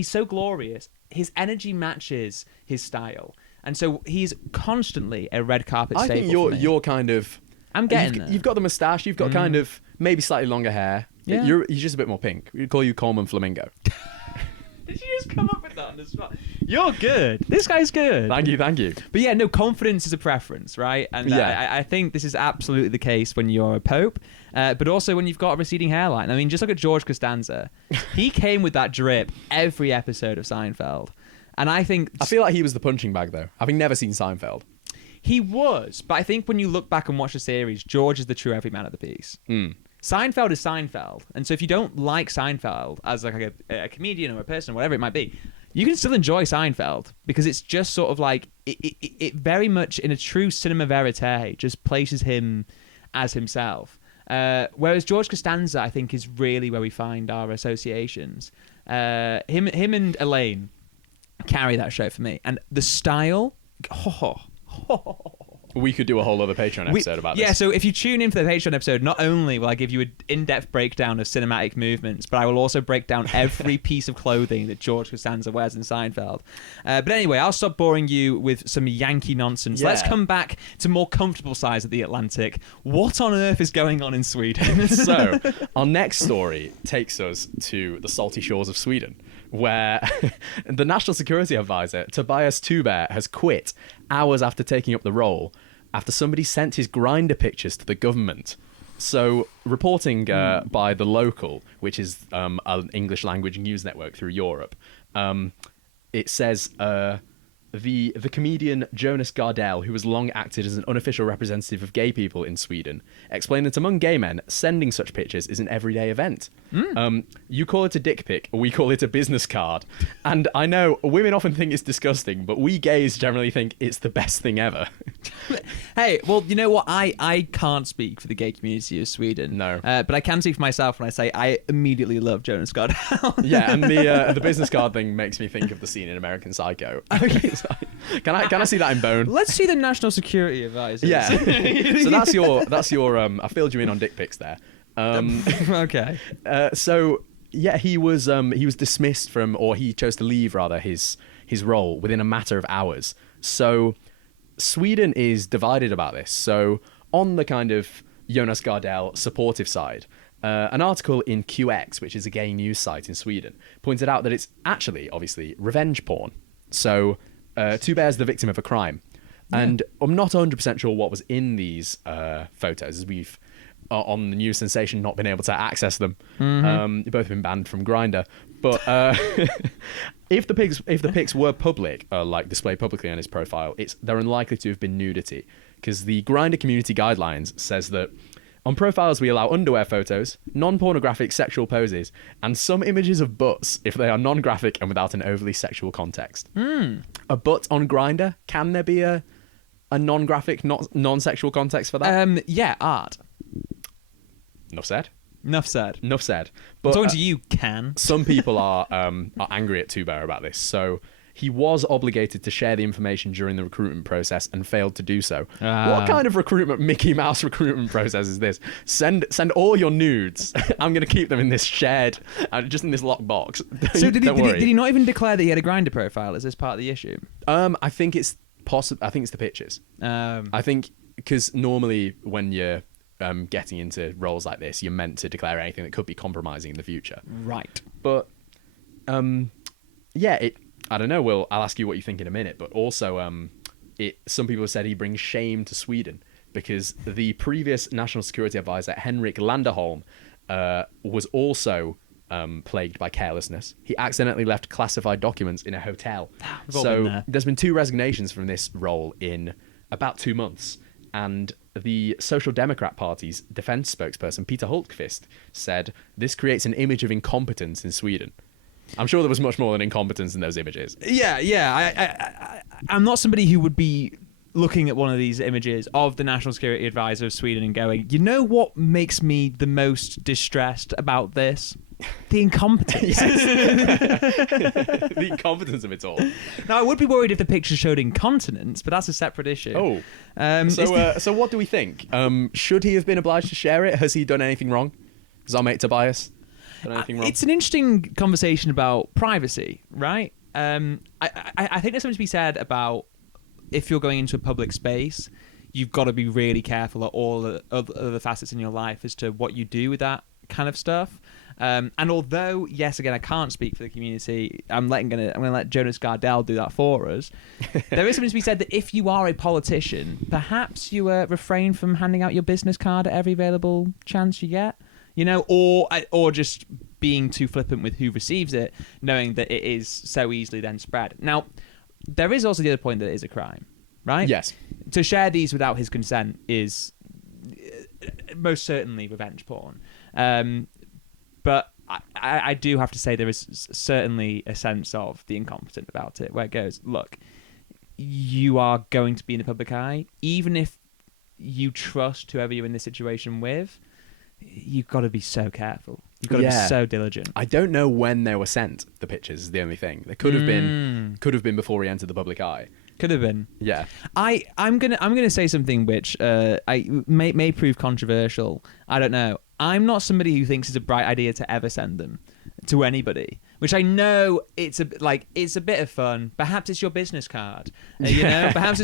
so glorious. His energy matches his style, and so he's constantly a red carpet I staple. think for me. you're kind of. I'm getting there. You've got the moustache. You've got kind of maybe slightly longer hair. Yeah. You're just a bit more pink. We'd call you Coleman Flamingo. Did you just come up with that on the spot? You're good. This guy's good. Thank you. But yeah, no, confidence is a preference, right? And Yeah. I think this is absolutely the case when you're a pope, but also when you've got a receding hairline. I mean, just look at George Costanza. He came with that drip every episode of Seinfeld. And I feel like he was the punching bag, though. Having never seen Seinfeld. he was. But I think when you look back and watch the series, George is the true everyman of the piece. Seinfeld is Seinfeld. And so if you don't like Seinfeld as like a comedian or a person, whatever it might be, you can still enjoy Seinfeld because it's just sort of like it very much in a true cinema verite just places him as himself. Whereas George Costanza, I think, is really where we find our associations. Him and Elaine carry that show for me. And the style... We could do a whole other Patreon episode about this. Yeah, so if you tune in for the Patreon episode, not only will I give you an in-depth breakdown of cinematic movements, but I will also break down every piece of clothing that George Costanza wears in Seinfeld. But anyway, I'll stop boring you with some Yankee nonsense. Yeah. Let's come back to more comfortable sides of the Atlantic. What on earth is going on in Sweden? So, our next story takes us to the salty shores of Sweden, where the National Security Advisor, Tobias Tuber, has quit hours after taking up the role after somebody sent his grinder pictures to the government. So, reporting by The Local, which is an English language news network through Europe, it says the comedian Jonas Gardell, who has long acted as an unofficial representative of gay people in Sweden, explained that among gay men, sending such pictures is an everyday event. You call it a dick pic, we call it a business card. And I know women often think it's disgusting, but we gays generally think it's the best thing ever. Hey, well, you know what? I can't speak for the gay community of Sweden. No. But I can speak for myself when I say I immediately love Jonas Gardell. Yeah, and the business card thing makes me think of the scene in American Psycho. Can I see that in Bone? Let's see the National Security Advisor. Yeah. So that's your I filled you in on dick pics there. Okay. So yeah, he was dismissed from, or he chose to leave rather, his role within a matter of hours. So Sweden is divided about this. So on the kind of Jonas Gardell supportive side, an article in QX, which is a gay news site in Sweden, pointed out that it's actually obviously revenge porn. So Tuber's the victim of a crime. Yeah. And I'm not 100% sure what was in these photos, as we've on the news sensation not been able to access them. Both have been banned from Grindr. But if the pics were public, like displayed publicly on his profile, they're unlikely to have been nudity, because the Grindr community guidelines says that on profiles we allow underwear photos, non-pornographic sexual poses, and some images of butts if they are non-graphic and without an overly sexual context. A butt on Grindr? Can there be a non-graphic, non-sexual context for that? Yeah, art. Enough said. Enough said. But I'm talking to you, Can. some people are angry at Tuber about this. So he was obligated to share the information during the recruitment process and failed to do so. What kind of Mickey Mouse recruitment process is this? Send all your nudes. I'm going to keep them in this shared, just in this locked box. So did he not even declare that he had a Grindr profile? Is this part of the issue? I think it's possible. I think it's the pictures. I think because normally when you're getting into roles like this, you're meant to declare anything that could be compromising in the future. Right. But yeah, I don't know, I'll ask you what you think in a minute, but also some people have said he brings shame to Sweden because the previous National Security Advisor, Henrik Landerholm, was also plagued by carelessness. He accidentally left classified documents in a hotel. So there's been 2 resignations from this role in about 2 months. And the Social Democrat Party's defense spokesperson, Peter Hultqvist, said, this creates an image of incompetence in Sweden. I'm sure there was much more than incompetence in those images. Yeah. I'm not somebody who would be looking at one of these images of the National Security Advisor of Sweden and going, you know what makes me the most distressed about this? The incompetence. The incompetence of it all. Now, I would be worried if the picture showed incontinence, but that's a separate issue. Oh. So what do we think? Should he have been obliged to share it? Has he done anything wrong? Has our mate Tobias done anything wrong? It's an interesting conversation about privacy, right? I think there's something to be said about if you're going into a public space, you've got to be really careful at all the other facets in your life as to what you do with that kind of stuff. And although, yes, again, I can't speak for the community, I'm going to let Jonas Gardell do that for us. There is something to be said that if you are a politician, perhaps you refrain from handing out your business card at every available chance you get, or just being too flippant with who receives it, knowing that it is so easily then spread. Now, there is also the other point that it is a crime, right? Yes. To share these without his consent is most certainly revenge porn. But I do have to say there is certainly a sense of the incompetent about it, where it goes, look, you are going to be in the public eye. Even if you trust whoever you're in this situation with, you've got to be so careful. You've got to be so diligent. I don't know when they were sent, the pictures, is the only thing. They could have been before he entered the public eye. Could have been. Yeah. I'm gonna say something which I may prove controversial. I don't know. I'm not somebody who thinks it's a bright idea to ever send them to anybody. Which I know it's a bit of fun. Perhaps it's your business card. Perhaps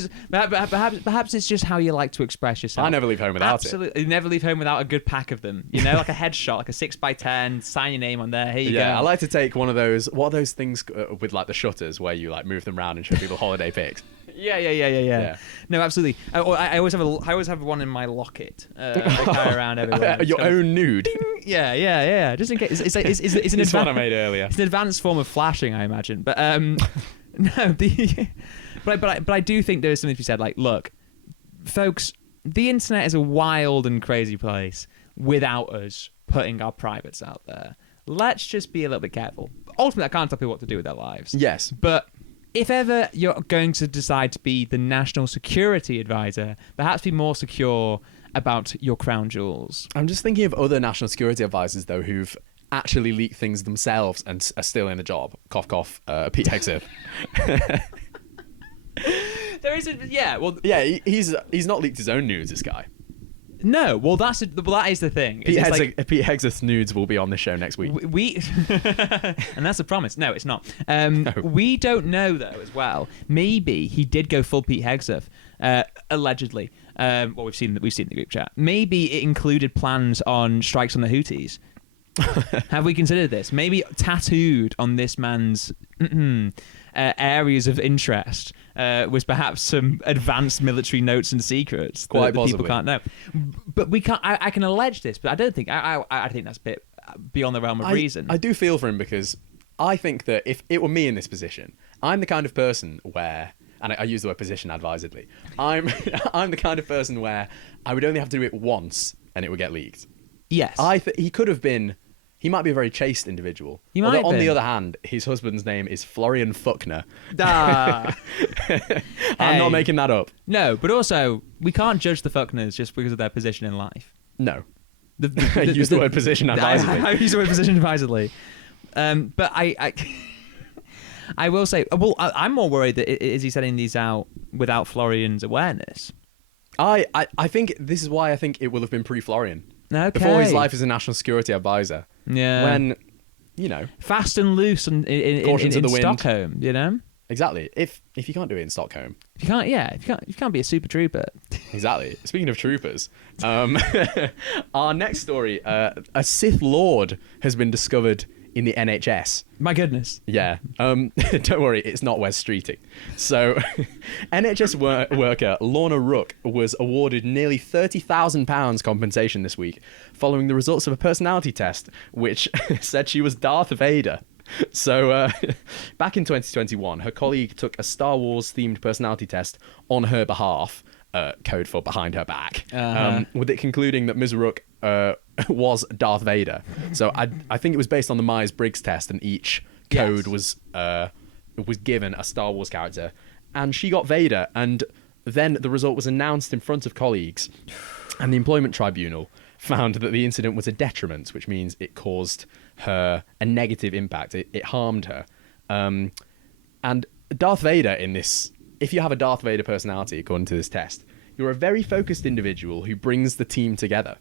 it's just how you like to express yourself. I never leave home without it. Absolutely, never leave home without a good pack of them. Like a headshot, like a 6x10. Sign your name on there. Here you go. Yeah, I like to take one of those. What are those things with like the shutters where you like move them around and show people holiday pics? Yeah. No, absolutely. I always have one in my locket. I carry around everywhere. Your own nude. Ding! Yeah. Just in case. It's an It's one I made earlier. It's an advanced form of flashing, I imagine. But no. But I do think there is something to be said. Like, look, folks, the internet is a wild and crazy place without us putting our privates out there. Let's just be a little bit careful. Ultimately, I can't tell people what to do with their lives. Yes, but if ever you're going to decide to be the national security advisor, perhaps be more secure about your crown jewels. I'm just thinking of other national security advisors, though, who've actually leaked things themselves and are still in the job. Cough, cough. Pete Hegseth. There is he's not leaked his own nudes, this guy. No, well, that is the thing. Pete Hegseth's nudes will be on this show next week. We and that's a promise. No, it's not. No. We don't know, though, as well. Maybe he did go full Pete Hegseth, allegedly. Well, we've seen the group chat. Maybe it included plans on strikes on the Houthis. Have we considered this? Maybe tattooed on this man's areas of interest was perhaps some advanced military notes and secrets that people can't know. But we can't. I can allege this, but I don't think. I think that's a bit beyond the realm of reason. I do feel for him because I think that if it were me in this position, I'm the kind of person where, and I use the word position advisedly, I'm the kind of person where I would only have to do it once and it would get leaked. Yes. He could have been. He might be a very chaste individual. On the other hand, his husband's name is Florian Fuckner. I'm not making that up. No, but also, we can't judge the Fuckners just because of their position in life. No. I use the word position advisedly. I use the word position advisedly. But I will say, well, I'm more worried that is he sending these out without Florian's awareness? I think this is why I think it will have been pre-Florian. Okay. Before his life as a national security advisor. Yeah. When, fast and loose in Stockholm, Exactly. If you can't do it in Stockholm. If you can't be a super trooper. Exactly. Speaking of troopers, our next story, a Sith Lord has been discovered in the NHS. My goodness. Yeah. Don't worry, it's not Wes Streeting. So, NHS worker Lorna Rook was awarded nearly £30,000 compensation this week following the results of a personality test, which said she was Darth Vader. So, back in 2021, her colleague took a Star Wars-themed personality test on her behalf, code for behind her back, with it concluding that Ms. Rook was Darth Vader. So I think it was based on the Myers-Briggs test, and each code was given a Star Wars character, and she got Vader. And then the result was announced in front of colleagues, and the employment tribunal found that the incident was a detriment, which means it caused her a negative impact. It harmed her. And Darth Vader in this, if you have a Darth Vader personality, according to this test, you're a very focused individual who brings the team together.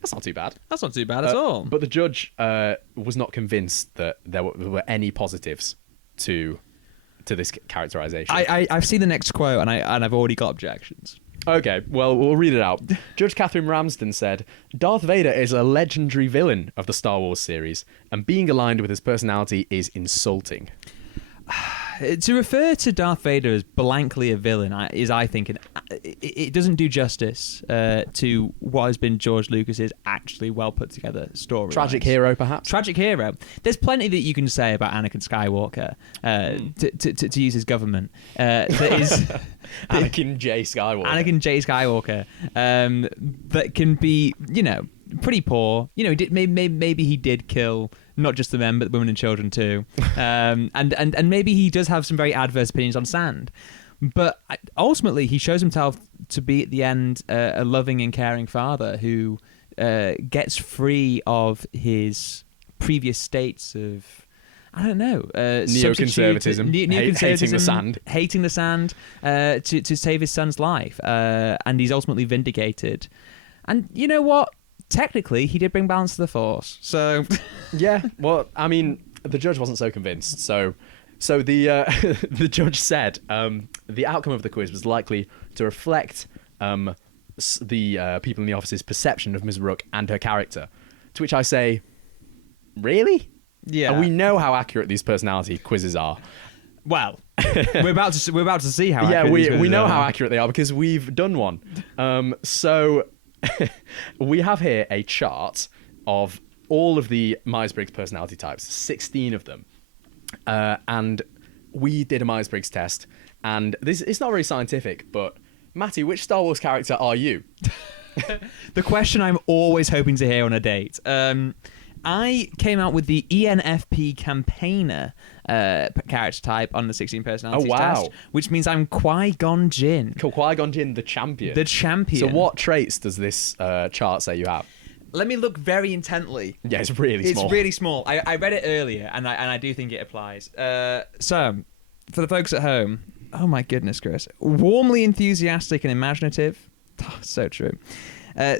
That's not too bad. That's not too bad at all. But the judge was not convinced that there were any positives to this characterization. I've seen the next quote, and I've already got objections. Okay, well, we'll read it out. Judge Catherine Ramsden said, Darth Vader is a legendary villain of the Star Wars series, and being aligned with his personality is insulting. To refer to Darth Vader as blankly a villain is, I think, it doesn't do justice to what has been George Lucas's actually well put together story. Tragic hero, perhaps? Tragic hero. There's plenty that you can say about Anakin Skywalker to use his government. That is Anakin J. Skywalker. Anakin J. Skywalker. That can be, pretty poor. Maybe he did kill not just the men, but the women and children too. And maybe he does have some very adverse opinions on sand. But ultimately, he shows himself to be, at the end, a loving and caring father who gets free of his previous states of, I don't know, neoconservatism, hating the sand, to save his son's life. And he's ultimately vindicated. And you know what? Technically, he did bring balance to the Force. So, yeah. Well, I mean, the judge wasn't so convinced. So the the judge said the outcome of the quiz was likely to reflect the people in the office's perception of Ms. Rook and her character. To which I say, really? Yeah. And we know how accurate these personality quizzes are. Well, we're about to see how. Yeah, accurate we know are. how accurate they are because we've done one. So. We have here a chart of all of the Myers-Briggs personality types, 16 of them. And we did a Myers-Briggs test, and it's not very scientific, but Matty, which Star Wars character are you? The question I'm always hoping to hear on a date. I came out with the ENFP campaigner character type on the 16 personalities test, which means I'm Qui-Gon Jinn. Qui-Gon Jinn, the champion. The champion. So what traits does this chart say you have? Let me look very intently. Yeah, it's really small. It's really small. I read it earlier, and I do think it applies. So, for the folks at home, oh my goodness, Chris. Warmly enthusiastic and imaginative. Oh, so true.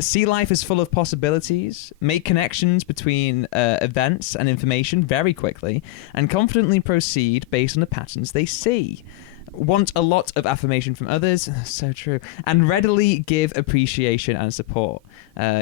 See life as full of possibilities, make connections between events and information very quickly, and confidently proceed based on the patterns they see. Want a lot of affirmation from others, so true, and readily give appreciation and support.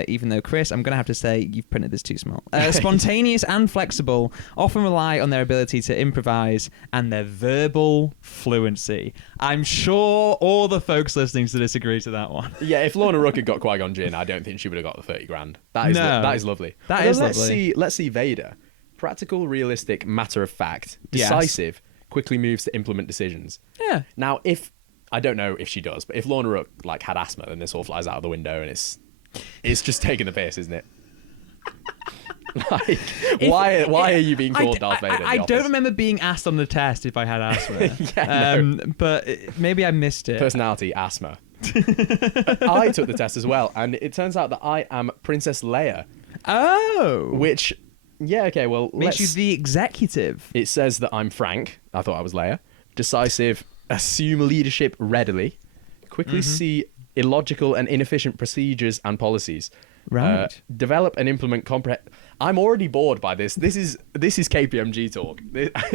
Even though, Chris, I'm going to have to say you've printed this too small. Spontaneous and flexible, often rely on their ability to improvise and their verbal fluency. I'm sure all the folks listening to this agree to that one. Yeah, if Lorna Rook had got Qui-Gon Jinn, I don't think she would have got the 30 grand. That is lovely. That is lovely. Let's see Vader. Practical, realistic, matter of fact, decisive. Yes. Quickly moves to implement decisions. Yeah. Now, I don't know if she does, but if Lorna Rook had asthma, then this all flies out of the window, and it's just taking the piss, isn't it? Why are you being called Darth Vader? I don't remember being asked on the test if I had asthma. But maybe I missed it. Personality, asthma. I took the test as well, and it turns out that I am Princess Leia. Oh. Which. Yeah, okay, well, makes you the executive. It says that I'm frank. I thought I was Leia. Decisive, assume leadership readily. Quickly see illogical and inefficient procedures and policies. Right. Develop and implement I'm already bored by this. This is KPMG talk.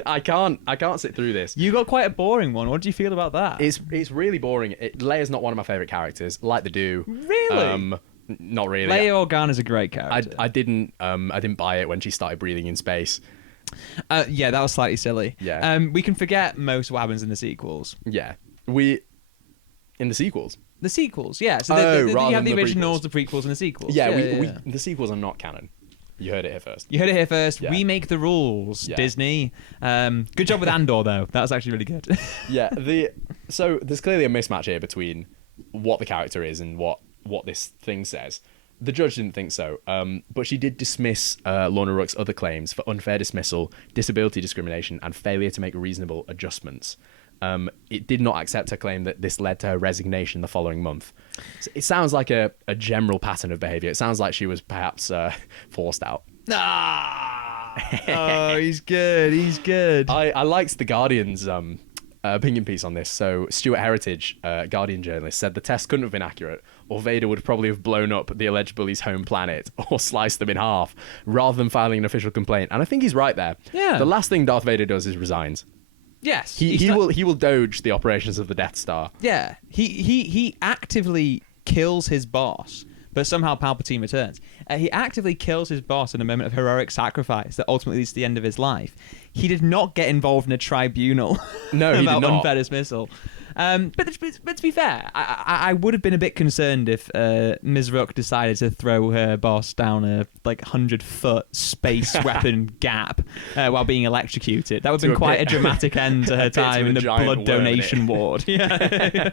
I can't sit through this. You got quite a boring one. What do you feel about that? It's really boring. Leia's not one of my favorite characters. Like the do. Really? Not really. Leia Organa's a great character. I didn't buy it when she started breathing in space. Yeah, that was slightly silly. Yeah. We can forget most what happens in the sequels. Yeah. In the sequels. The sequels, yeah. So you have the originals, the prequels, and the sequels. Yeah, the sequels are not canon. You heard it here first. Yeah. We make the rules, Disney. Good job with Andor, though. That was actually really good. Yeah. So there's clearly a mismatch here between what the character is and what this thing says. The judge didn't think so, but she did dismiss Lorna Rook's other claims for unfair dismissal, disability discrimination, and failure to make reasonable adjustments. it did not accept her claim that this led to her resignation the following month. So it sounds like a general pattern of behaviour. It sounds like she was perhaps forced out. Oh, he's good. He's good. I liked the Guardian's opinion piece on this. So Stuart Heritage, Guardian journalist, said the test couldn't have been accurate, or Vader would probably have blown up the alleged bully's home planet or sliced them in half rather than filing an official complaint. And I think he's right there. Yeah. The last thing Darth Vader does is resigns. Yes. He will doge the operations of the Death Star. Yeah. He actively kills his boss, but somehow Palpatine returns. He actively kills his boss in a moment of heroic sacrifice that ultimately leads to the end of his life. He did not get involved in a tribunal No, he about did not. unfair dismissal. But to be fair, I would have been a bit concerned if Ms. Rook decided to throw her boss down a 100-foot space weapon gap while being electrocuted. That would have been quite a dramatic end to her time in the blood donation ward. Yeah.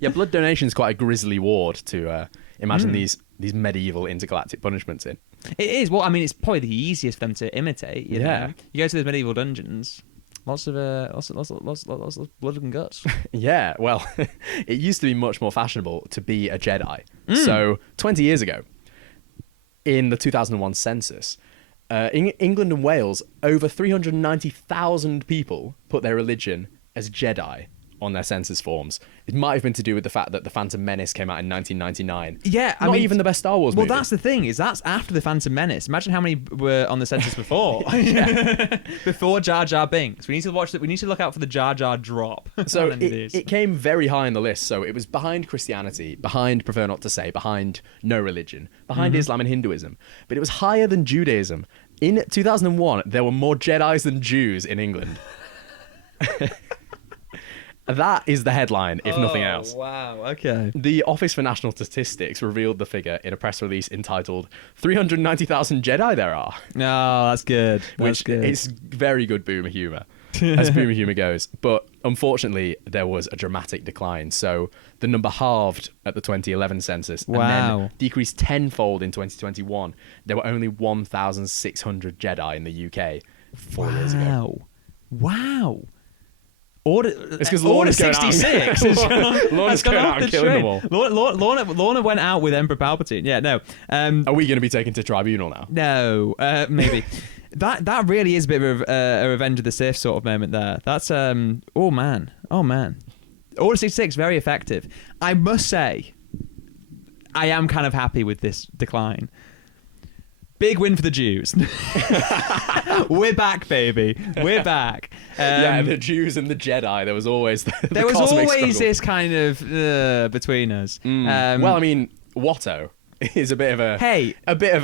Yeah, blood donation is quite a grisly ward to imagine these medieval intergalactic punishments in. It is. Well, I mean, it's probably the easiest for them to imitate. You Yeah. know? You go to those medieval dungeons, lots of blood and guts. Yeah, well, it used to be much more fashionable to be a Jedi. So 20 years ago, in the 2001 census, in England and Wales, over 390,000 people put their religion as Jedi on their census forms. It might have been to do with the fact that The Phantom Menace came out in 1999. Yeah, I Not mean, even the best Star Wars movie. Well, that's the thing, is that's after The Phantom Menace. Imagine how many were on the census before. Before Jar Jar Binks. We need to watch that. We need to look out for the Jar Jar drop. So it came very high on the list. So it was behind Christianity, behind Prefer Not to Say, behind No Religion, behind Islam and Hinduism. But it was higher than Judaism. In 2001, there were more Jedis than Jews in England. That is the headline, if nothing else. Wow, okay. The Office for National Statistics revealed the figure in a press release entitled 390,000 Jedi there are. No, that's good. Which is very good boomer humour, as boomer humour goes. But unfortunately, there was a dramatic decline. So the number halved at the 2011 census and then decreased tenfold in 2021. There were only 1,600 Jedi in the UK 4 years ago. Wow. It's because Lorna's going 66. Lorna's going out and killing them all. Lorna went out with Emperor Palpatine. Yeah, no. Are we going to be taken to tribunal now? No, maybe. That really is a bit of a Revenge of the Sith sort of moment there. That's oh man. Order 66, very effective. I must say, I am kind of happy with this decline. Big win for the Jews. We're back, baby. We're back. Yeah, the Jews and the Jedi. There was always there was always this kind of between us. Well, I mean, Watto is a bit of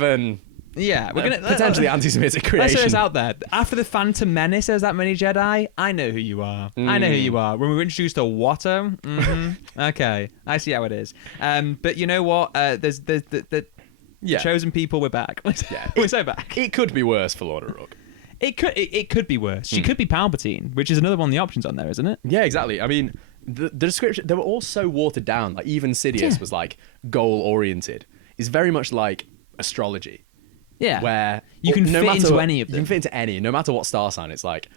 an yeah. We're gonna potentially anti-Semitic creation. Let's throw this out there. After the Phantom Menace, there's that many Jedi. I know who you are. I know who you are. When we were introduced to Watto, okay, I see how it is. But you know what? There's the chosen people. We're back. We're so back. It could be worse for Lorna Rook. It could be worse. She could be Palpatine, which is another one of the options on there, isn't it? Yeah, exactly. I mean, the description, they were all so watered down. Like even Sidious was like goal oriented. It's very much like astrology. Yeah, where you can fit into any of them. You can fit into any, no matter what star sign. It's like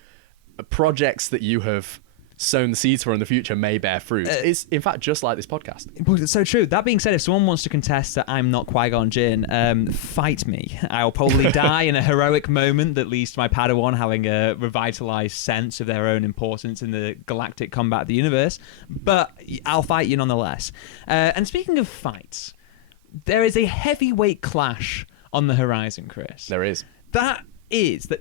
projects that you have sown the seeds for in the future may bear fruit. It's in fact just like this podcast. Well, it's so true. That being said, if someone wants to contest that I'm not Qui-Gon Jinn, fight me. I'll probably die in a heroic moment that leads to my Padawan having a revitalized sense of their own importance in the galactic combat of the universe. But I'll fight you nonetheless. And speaking of fights, there is a heavyweight clash on the horizon, Chris. There is. That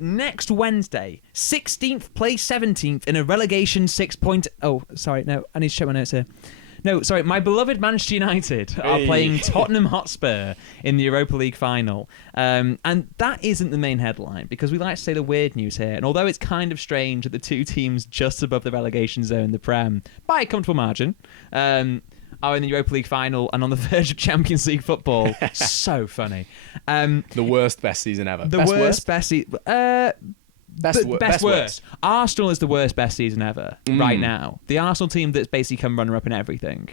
next Wednesday, 16th plays 17th in a relegation 6-point... Oh, sorry, no, I need to check my notes here. No, sorry, my beloved Manchester United are playing Tottenham Hotspur in the Europa League final. And that isn't the main headline, because we like to say the weird news here. And although it's kind of strange that the two teams just above the relegation zone, the Prem, by a comfortable margin... are in the Europa League final and on the verge of Champions League football. So funny. The worst, best season ever. The best season. Best worst. Arsenal is the worst, best season ever right now. The Arsenal team that's basically come runner-up in everything.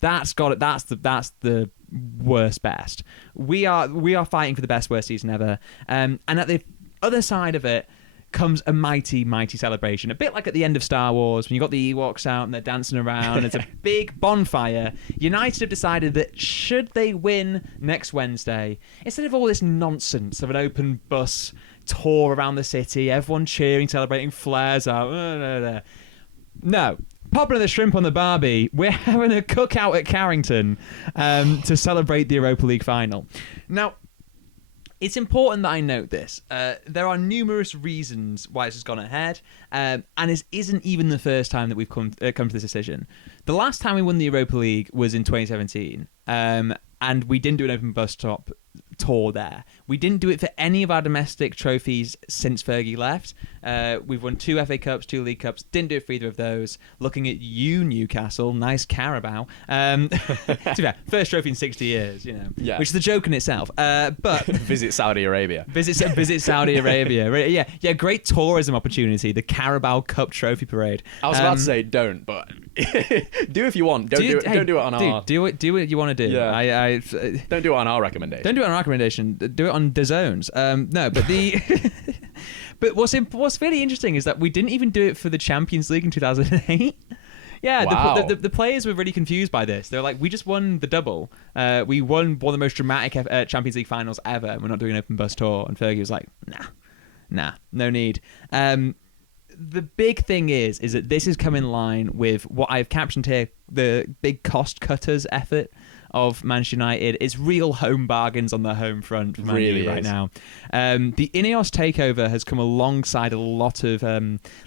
That's the worst best. We are fighting for the best, worst season ever. And at the other side of it, comes a mighty, mighty celebration. A bit like at the end of Star Wars, when you got the Ewoks out and they're dancing around. It's a big bonfire. United have decided that should they win next Wednesday, instead of all this nonsense of an open bus tour around the city, everyone cheering, celebrating, flares out. No. Popping the shrimp on the barbie, we're having a cookout at Carrington to celebrate the Europa League final. Now, it's important that I note this. There are numerous reasons why this has gone ahead, and this isn't even the first time that we've come to this decision. The last time we won the Europa League was in 2017, and we didn't do an open bus stop tour there. We didn't do it for any of our domestic trophies since Fergie left. We've won 2 FA Cups, 2 League Cups. Didn't do it for either of those. Looking at you, Newcastle. Nice Carabao. To be fair, first trophy in 60 years, Yeah. Which is a joke in itself. But Visit Saudi Arabia. Visit Saudi Arabia. Yeah, great tourism opportunity. The Carabao Cup Trophy Parade. I was about to say don't, but do if you want. Don't do it on our... Do what you want to do. Yeah. Don't do it on our recommendation. Don't do it on our recommendation. Do it on DAZN's. No, but the... But what's really interesting is that we didn't even do it for the Champions League in 2008. Yeah, wow. the players were really confused by this. They were like, we just won the double. We won one of the most dramatic Champions League finals ever, and we're not doing an open bus tour. And Fergie was like, nah, no need. The big thing is that this has come in line with what I've captioned here, the big cost cutters effort of Manchester United. It's real home bargains on the home front for Man U right now. The Ineos takeover has come alongside a lot of,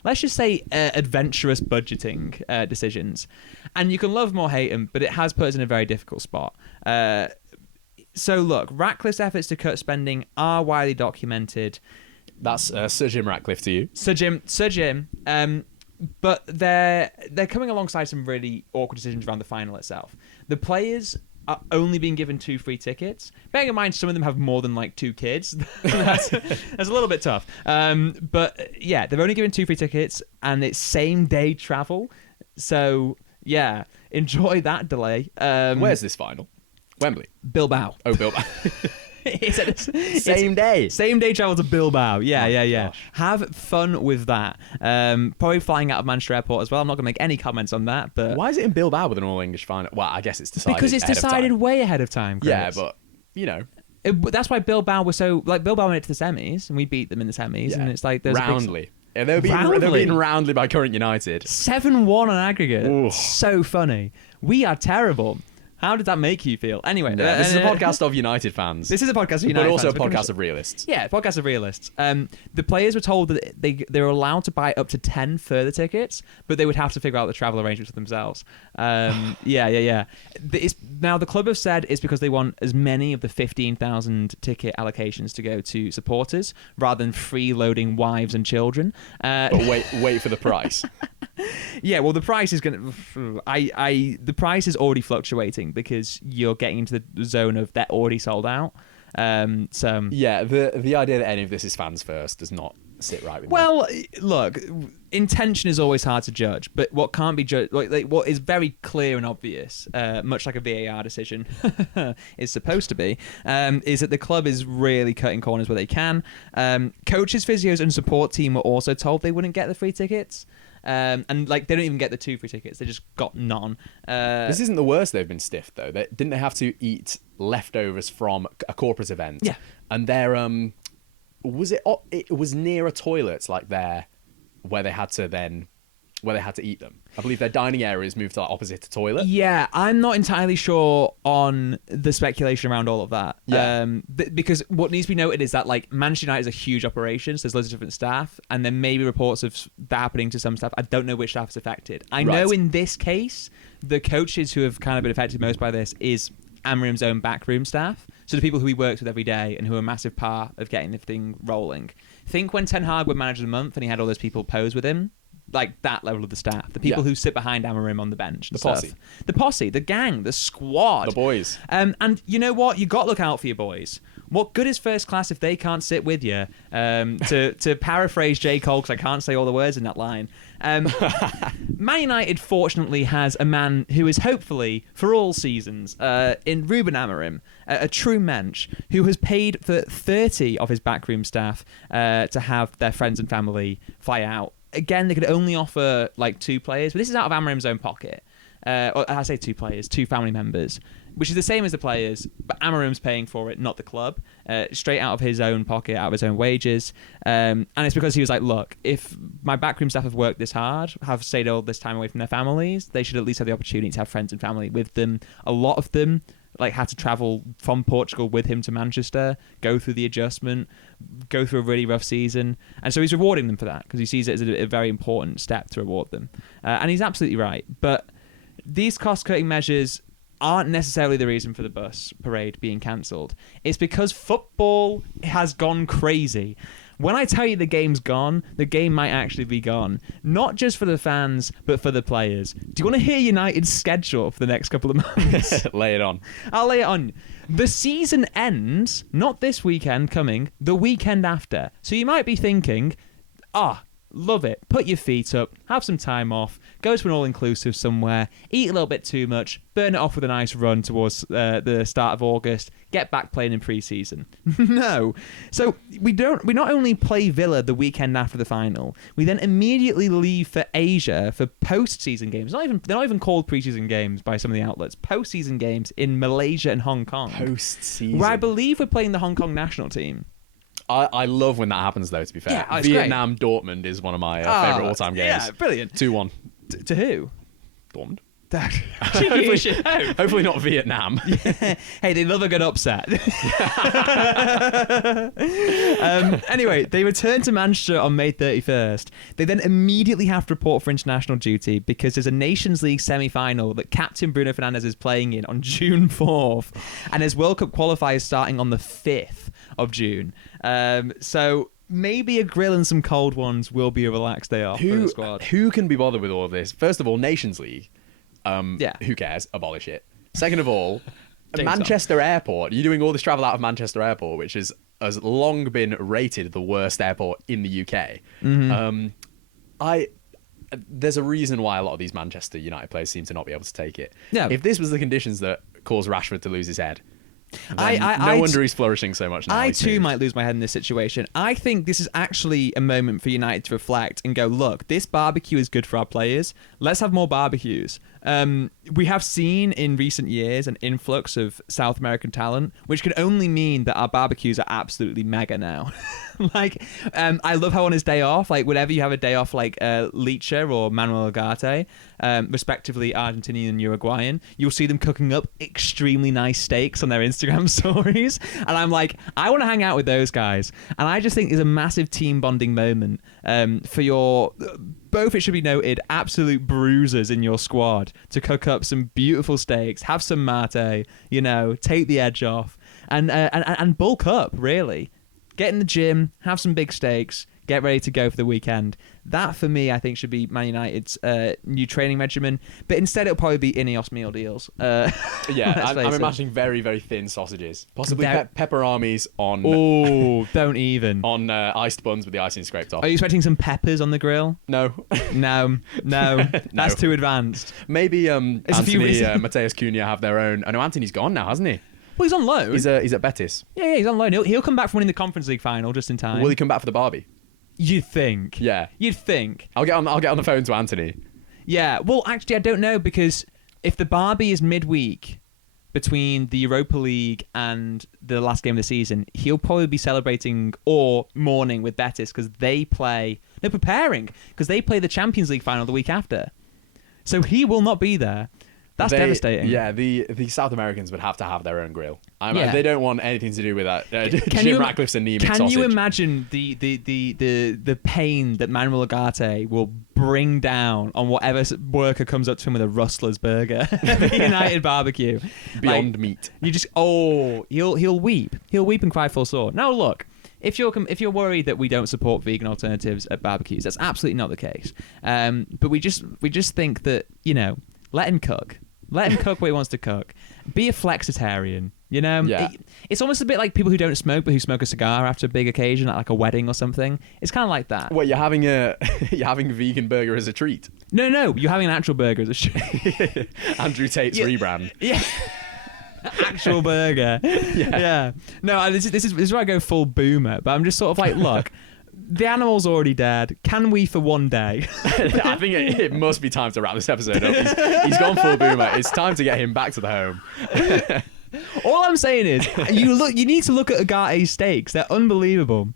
let's just say, adventurous budgeting decisions. And you can love them or hate them, but it has put us in a very difficult spot. So look, Ratcliffe's efforts to cut spending are widely documented. That's Sir Jim Ratcliffe to you. Sir Jim. But they're coming alongside some really awkward decisions around the final itself. The players are only being given 2 free tickets. Bearing in mind, some of them have more than 2 kids. that's a little bit tough. But yeah, they're only given 2 free tickets, and it's same day travel. So yeah, enjoy that delay. Where's this final? Wembley. Bilbao. Oh, Bilbao. Same day travel to Bilbao. Yeah. Gosh. Have fun with that. Probably flying out of Manchester Airport as well. I'm not going to make any comments on that. But why is it in Bilbao with an all-English final? Well, I guess it's decided because it's decided way ahead of time. Chris. Yeah, but that's why Bilbao was so Bilbao went to the semis and we beat them in the semis, and it's like there's roundly. They're beaten roundly by current United. 7-1 on aggregate. Ooh. So funny. We are terrible. How did that make you feel? Anyway, this is a podcast of United fans. This is a podcast of United fans. But also fans, a podcast of realists. Yeah, podcast of realists. The players were told that they were allowed to buy up to 10 further tickets, but they would have to figure out the travel arrangements for themselves. Yeah. Now, the club have said it's because they want as many of the 15,000 ticket allocations to go to supporters rather than freeloading wives and children. But wait for the price. Yeah, well, the price is going to... the price is already fluctuating because you're getting into the zone of they're already sold out. So yeah, the idea that any of this is fans first does not sit right with me. Well, look, intention is always hard to judge, but what can't be judged, like what is very clear and obvious, much like a VAR decision is supposed to be, is that the club is really cutting corners where they can. Coaches, physios, and support team were also told they wouldn't get the free tickets. And they don't even get the 2 free tickets; they just got none. This isn't the worst they've been stiffed though. Didn't they have to eat leftovers from a corporate event? Yeah, and their it was near a toilet where they had to eat them. I believe their dining areas moved to opposite a toilet. Yeah, I'm not entirely sure on the speculation around all of that. Yeah. Because what needs to be noted is that Manchester United is a huge operation, so there's loads of different staff, and there may be reports of that happening to some staff. I don't know which staff is affected. I know in this case, the coaches who have kind of been affected most by this is Amram's own backroom staff. So the people who he works with every day and who are a massive part of getting the thing rolling. Think when Ten Hag were manager of the month and he had all those people pose with him. like that level of the staff, the people who sit behind Amarim on the bench, and the posse, the gang, the squad, the boys. And you know what? You got to look out for your boys. What good is first class if they can't sit with you? To paraphrase J. Cole, because I can't say all the words in that line. Man United fortunately has a man who is hopefully for all seasons in Ruben Amorim, a true mensch who has paid for 30 of his backroom staff to have their friends and family fly out. Again, they could only offer like 2 players, but this is out of Amorim's own pocket. Or I say 2 players, 2 family members, which is the same as the players, but Amarim's paying for it, not the club, straight out of his own pocket, out of his own wages. And it's because he was like, look, if my backroom staff have worked this hard, have stayed all this time away from their families, they should at least have the opportunity to have friends and family with them. A lot of them like had to travel from Portugal with him to Manchester, go through the adjustment, go through a really rough season. And so he's rewarding them for that because he sees it as a very important step to reward them. And he's absolutely right. But these cost-cutting measures aren't necessarily the reason for the bus parade being cancelled. It's because football has gone crazy. When I tell you the game's gone, the game might actually be gone. Not just for the fans, but for the players. Do you want to hear United's schedule for the next couple of months? Lay it on. I'll lay it on. The season ends, not this weekend coming, the weekend after. So you might be thinking, love it. Put your feet up, have some time off, go to an all-inclusive somewhere, eat a little bit too much, burn it off with a nice run towards the start of August, get back playing in pre-season. No. So we not only play Villa the weekend after the final, we then immediately leave for Asia for post-season games. They're not even called pre-season games by some of the outlets. Post-season games in Malaysia and Hong Kong. Post-season. Where I believe we're playing the Hong Kong national team. I love when that happens, though, to be fair. Yeah, it's Vietnam Dortmund is one of my favourite all-time games. Yeah, brilliant. 2-1. To who? Dortmund. hopefully, hopefully not Vietnam. Yeah. Hey, they love a good upset. Anyway, they return to Manchester on May 31st. They then immediately have to report for international duty because there's a Nations League semi-final that captain Bruno Fernandes is playing in on June 4th, and his World Cup qualifiers starting on the 5th of June. So maybe a grill and some cold ones will be a relaxed day off for the squad. Who can be bothered with all of this? First of all, Nations League. Who cares? Abolish it. Second of all, Manchester Airport. You're doing all this travel out of Manchester Airport, which has long been rated the worst airport in the UK. Mm-hmm. There's a reason why a lot of these Manchester United players seem to not be able to take it. Yeah. If this was the conditions that caused Rashford to lose his head, no wonder he's flourishing so much now. I too might lose my head in this situation. I think this is actually a moment for United to reflect and go, look, this barbecue is good for our players. Let's have more barbecues. We have seen in recent years an influx of South American talent, which can only mean that our barbecues are absolutely mega now. I love how on his day off, like whenever you have a day off like Licha or Manuel Ugarte, respectively Argentinian and Uruguayan, you'll see them cooking up extremely nice steaks on their Instagram stories. And I'm like, I want to hang out with those guys. And I just think it's a massive team bonding moment for your... Both, it should be noted, absolute bruisers in your squad to cook up some beautiful steaks, have some mate, take the edge off, and bulk up, really. Get in the gym, have some big steaks, get ready to go for the weekend. That, for me, I think should be Man United's new training regimen. But instead, it'll probably be Ineos meal deals. I'm imagining very, very thin sausages. Possibly pepperonis on... Oh, don't even. On iced buns with the icing scraped off. Are you expecting some peppers on the grill? No. No. That's too advanced. Maybe Anthony, Mateus Cunha have their own... I know Anthony's gone now, hasn't he? Well, he's on loan. He's at Betis. Yeah, he's on loan. He'll come back from winning the Conference League final just in time. Will he come back for the Barbie? You'd think. Yeah. You'd think. I'll get on the phone to Anthony. Yeah. Well, actually, I don't know, because if the Barbie is midweek between the Europa League and the last game of the season, he'll probably be celebrating or mourning with Betis because they're preparing because they play the Champions League final the week after. So he will not be there. That's devastating. Yeah, the South Americans would have to have their own grill. They don't want anything to do with that. Jim Ratcliffe's anemic sausage. Can you imagine the pain that Manuel Ugarte will bring down on whatever worker comes up to him with a Rustler's burger, the United barbecue, Beyond meat? You just he'll weep. He'll weep and cry full sore. Now look. if you're worried that we don't support vegan alternatives at barbecues, that's absolutely not the case. But we just think that, let him cook. Let him cook what he wants to cook. Be a flexitarian. Yeah. It's almost a bit like people who don't smoke but who smoke a cigar after a big occasion, like a wedding or something. It's kind of like that. Well, you're having a vegan burger as a treat. No, you're having an actual burger as a treat. Andrew Tate's rebrand. Yeah. Actual burger. Yeah. No, this is where I go full boomer, but I'm just sort of like, look, the animal's already dead. Can we for one day? I think it must be time to wrap this episode up. He's gone full boomer. It's time to get him back to the home. All I'm saying is, you need to look at Agate's steaks. They're unbelievable.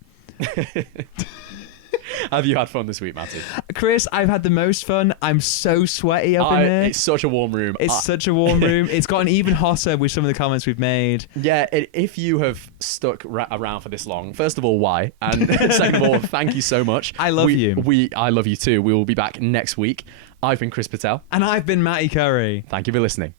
Have you had fun this week, Matty? Chris, I've had the most fun. I'm so sweaty up in here. It's such a warm room. It's such a warm room. It's gotten even hotter with some of the comments we've made. Yeah, if you have stuck around for this long, first of all, why? And second of all, thank you so much. I love you. I love you too. We will be back next week. I've been Chris Patel. And I've been Matty Curry. Thank you for listening.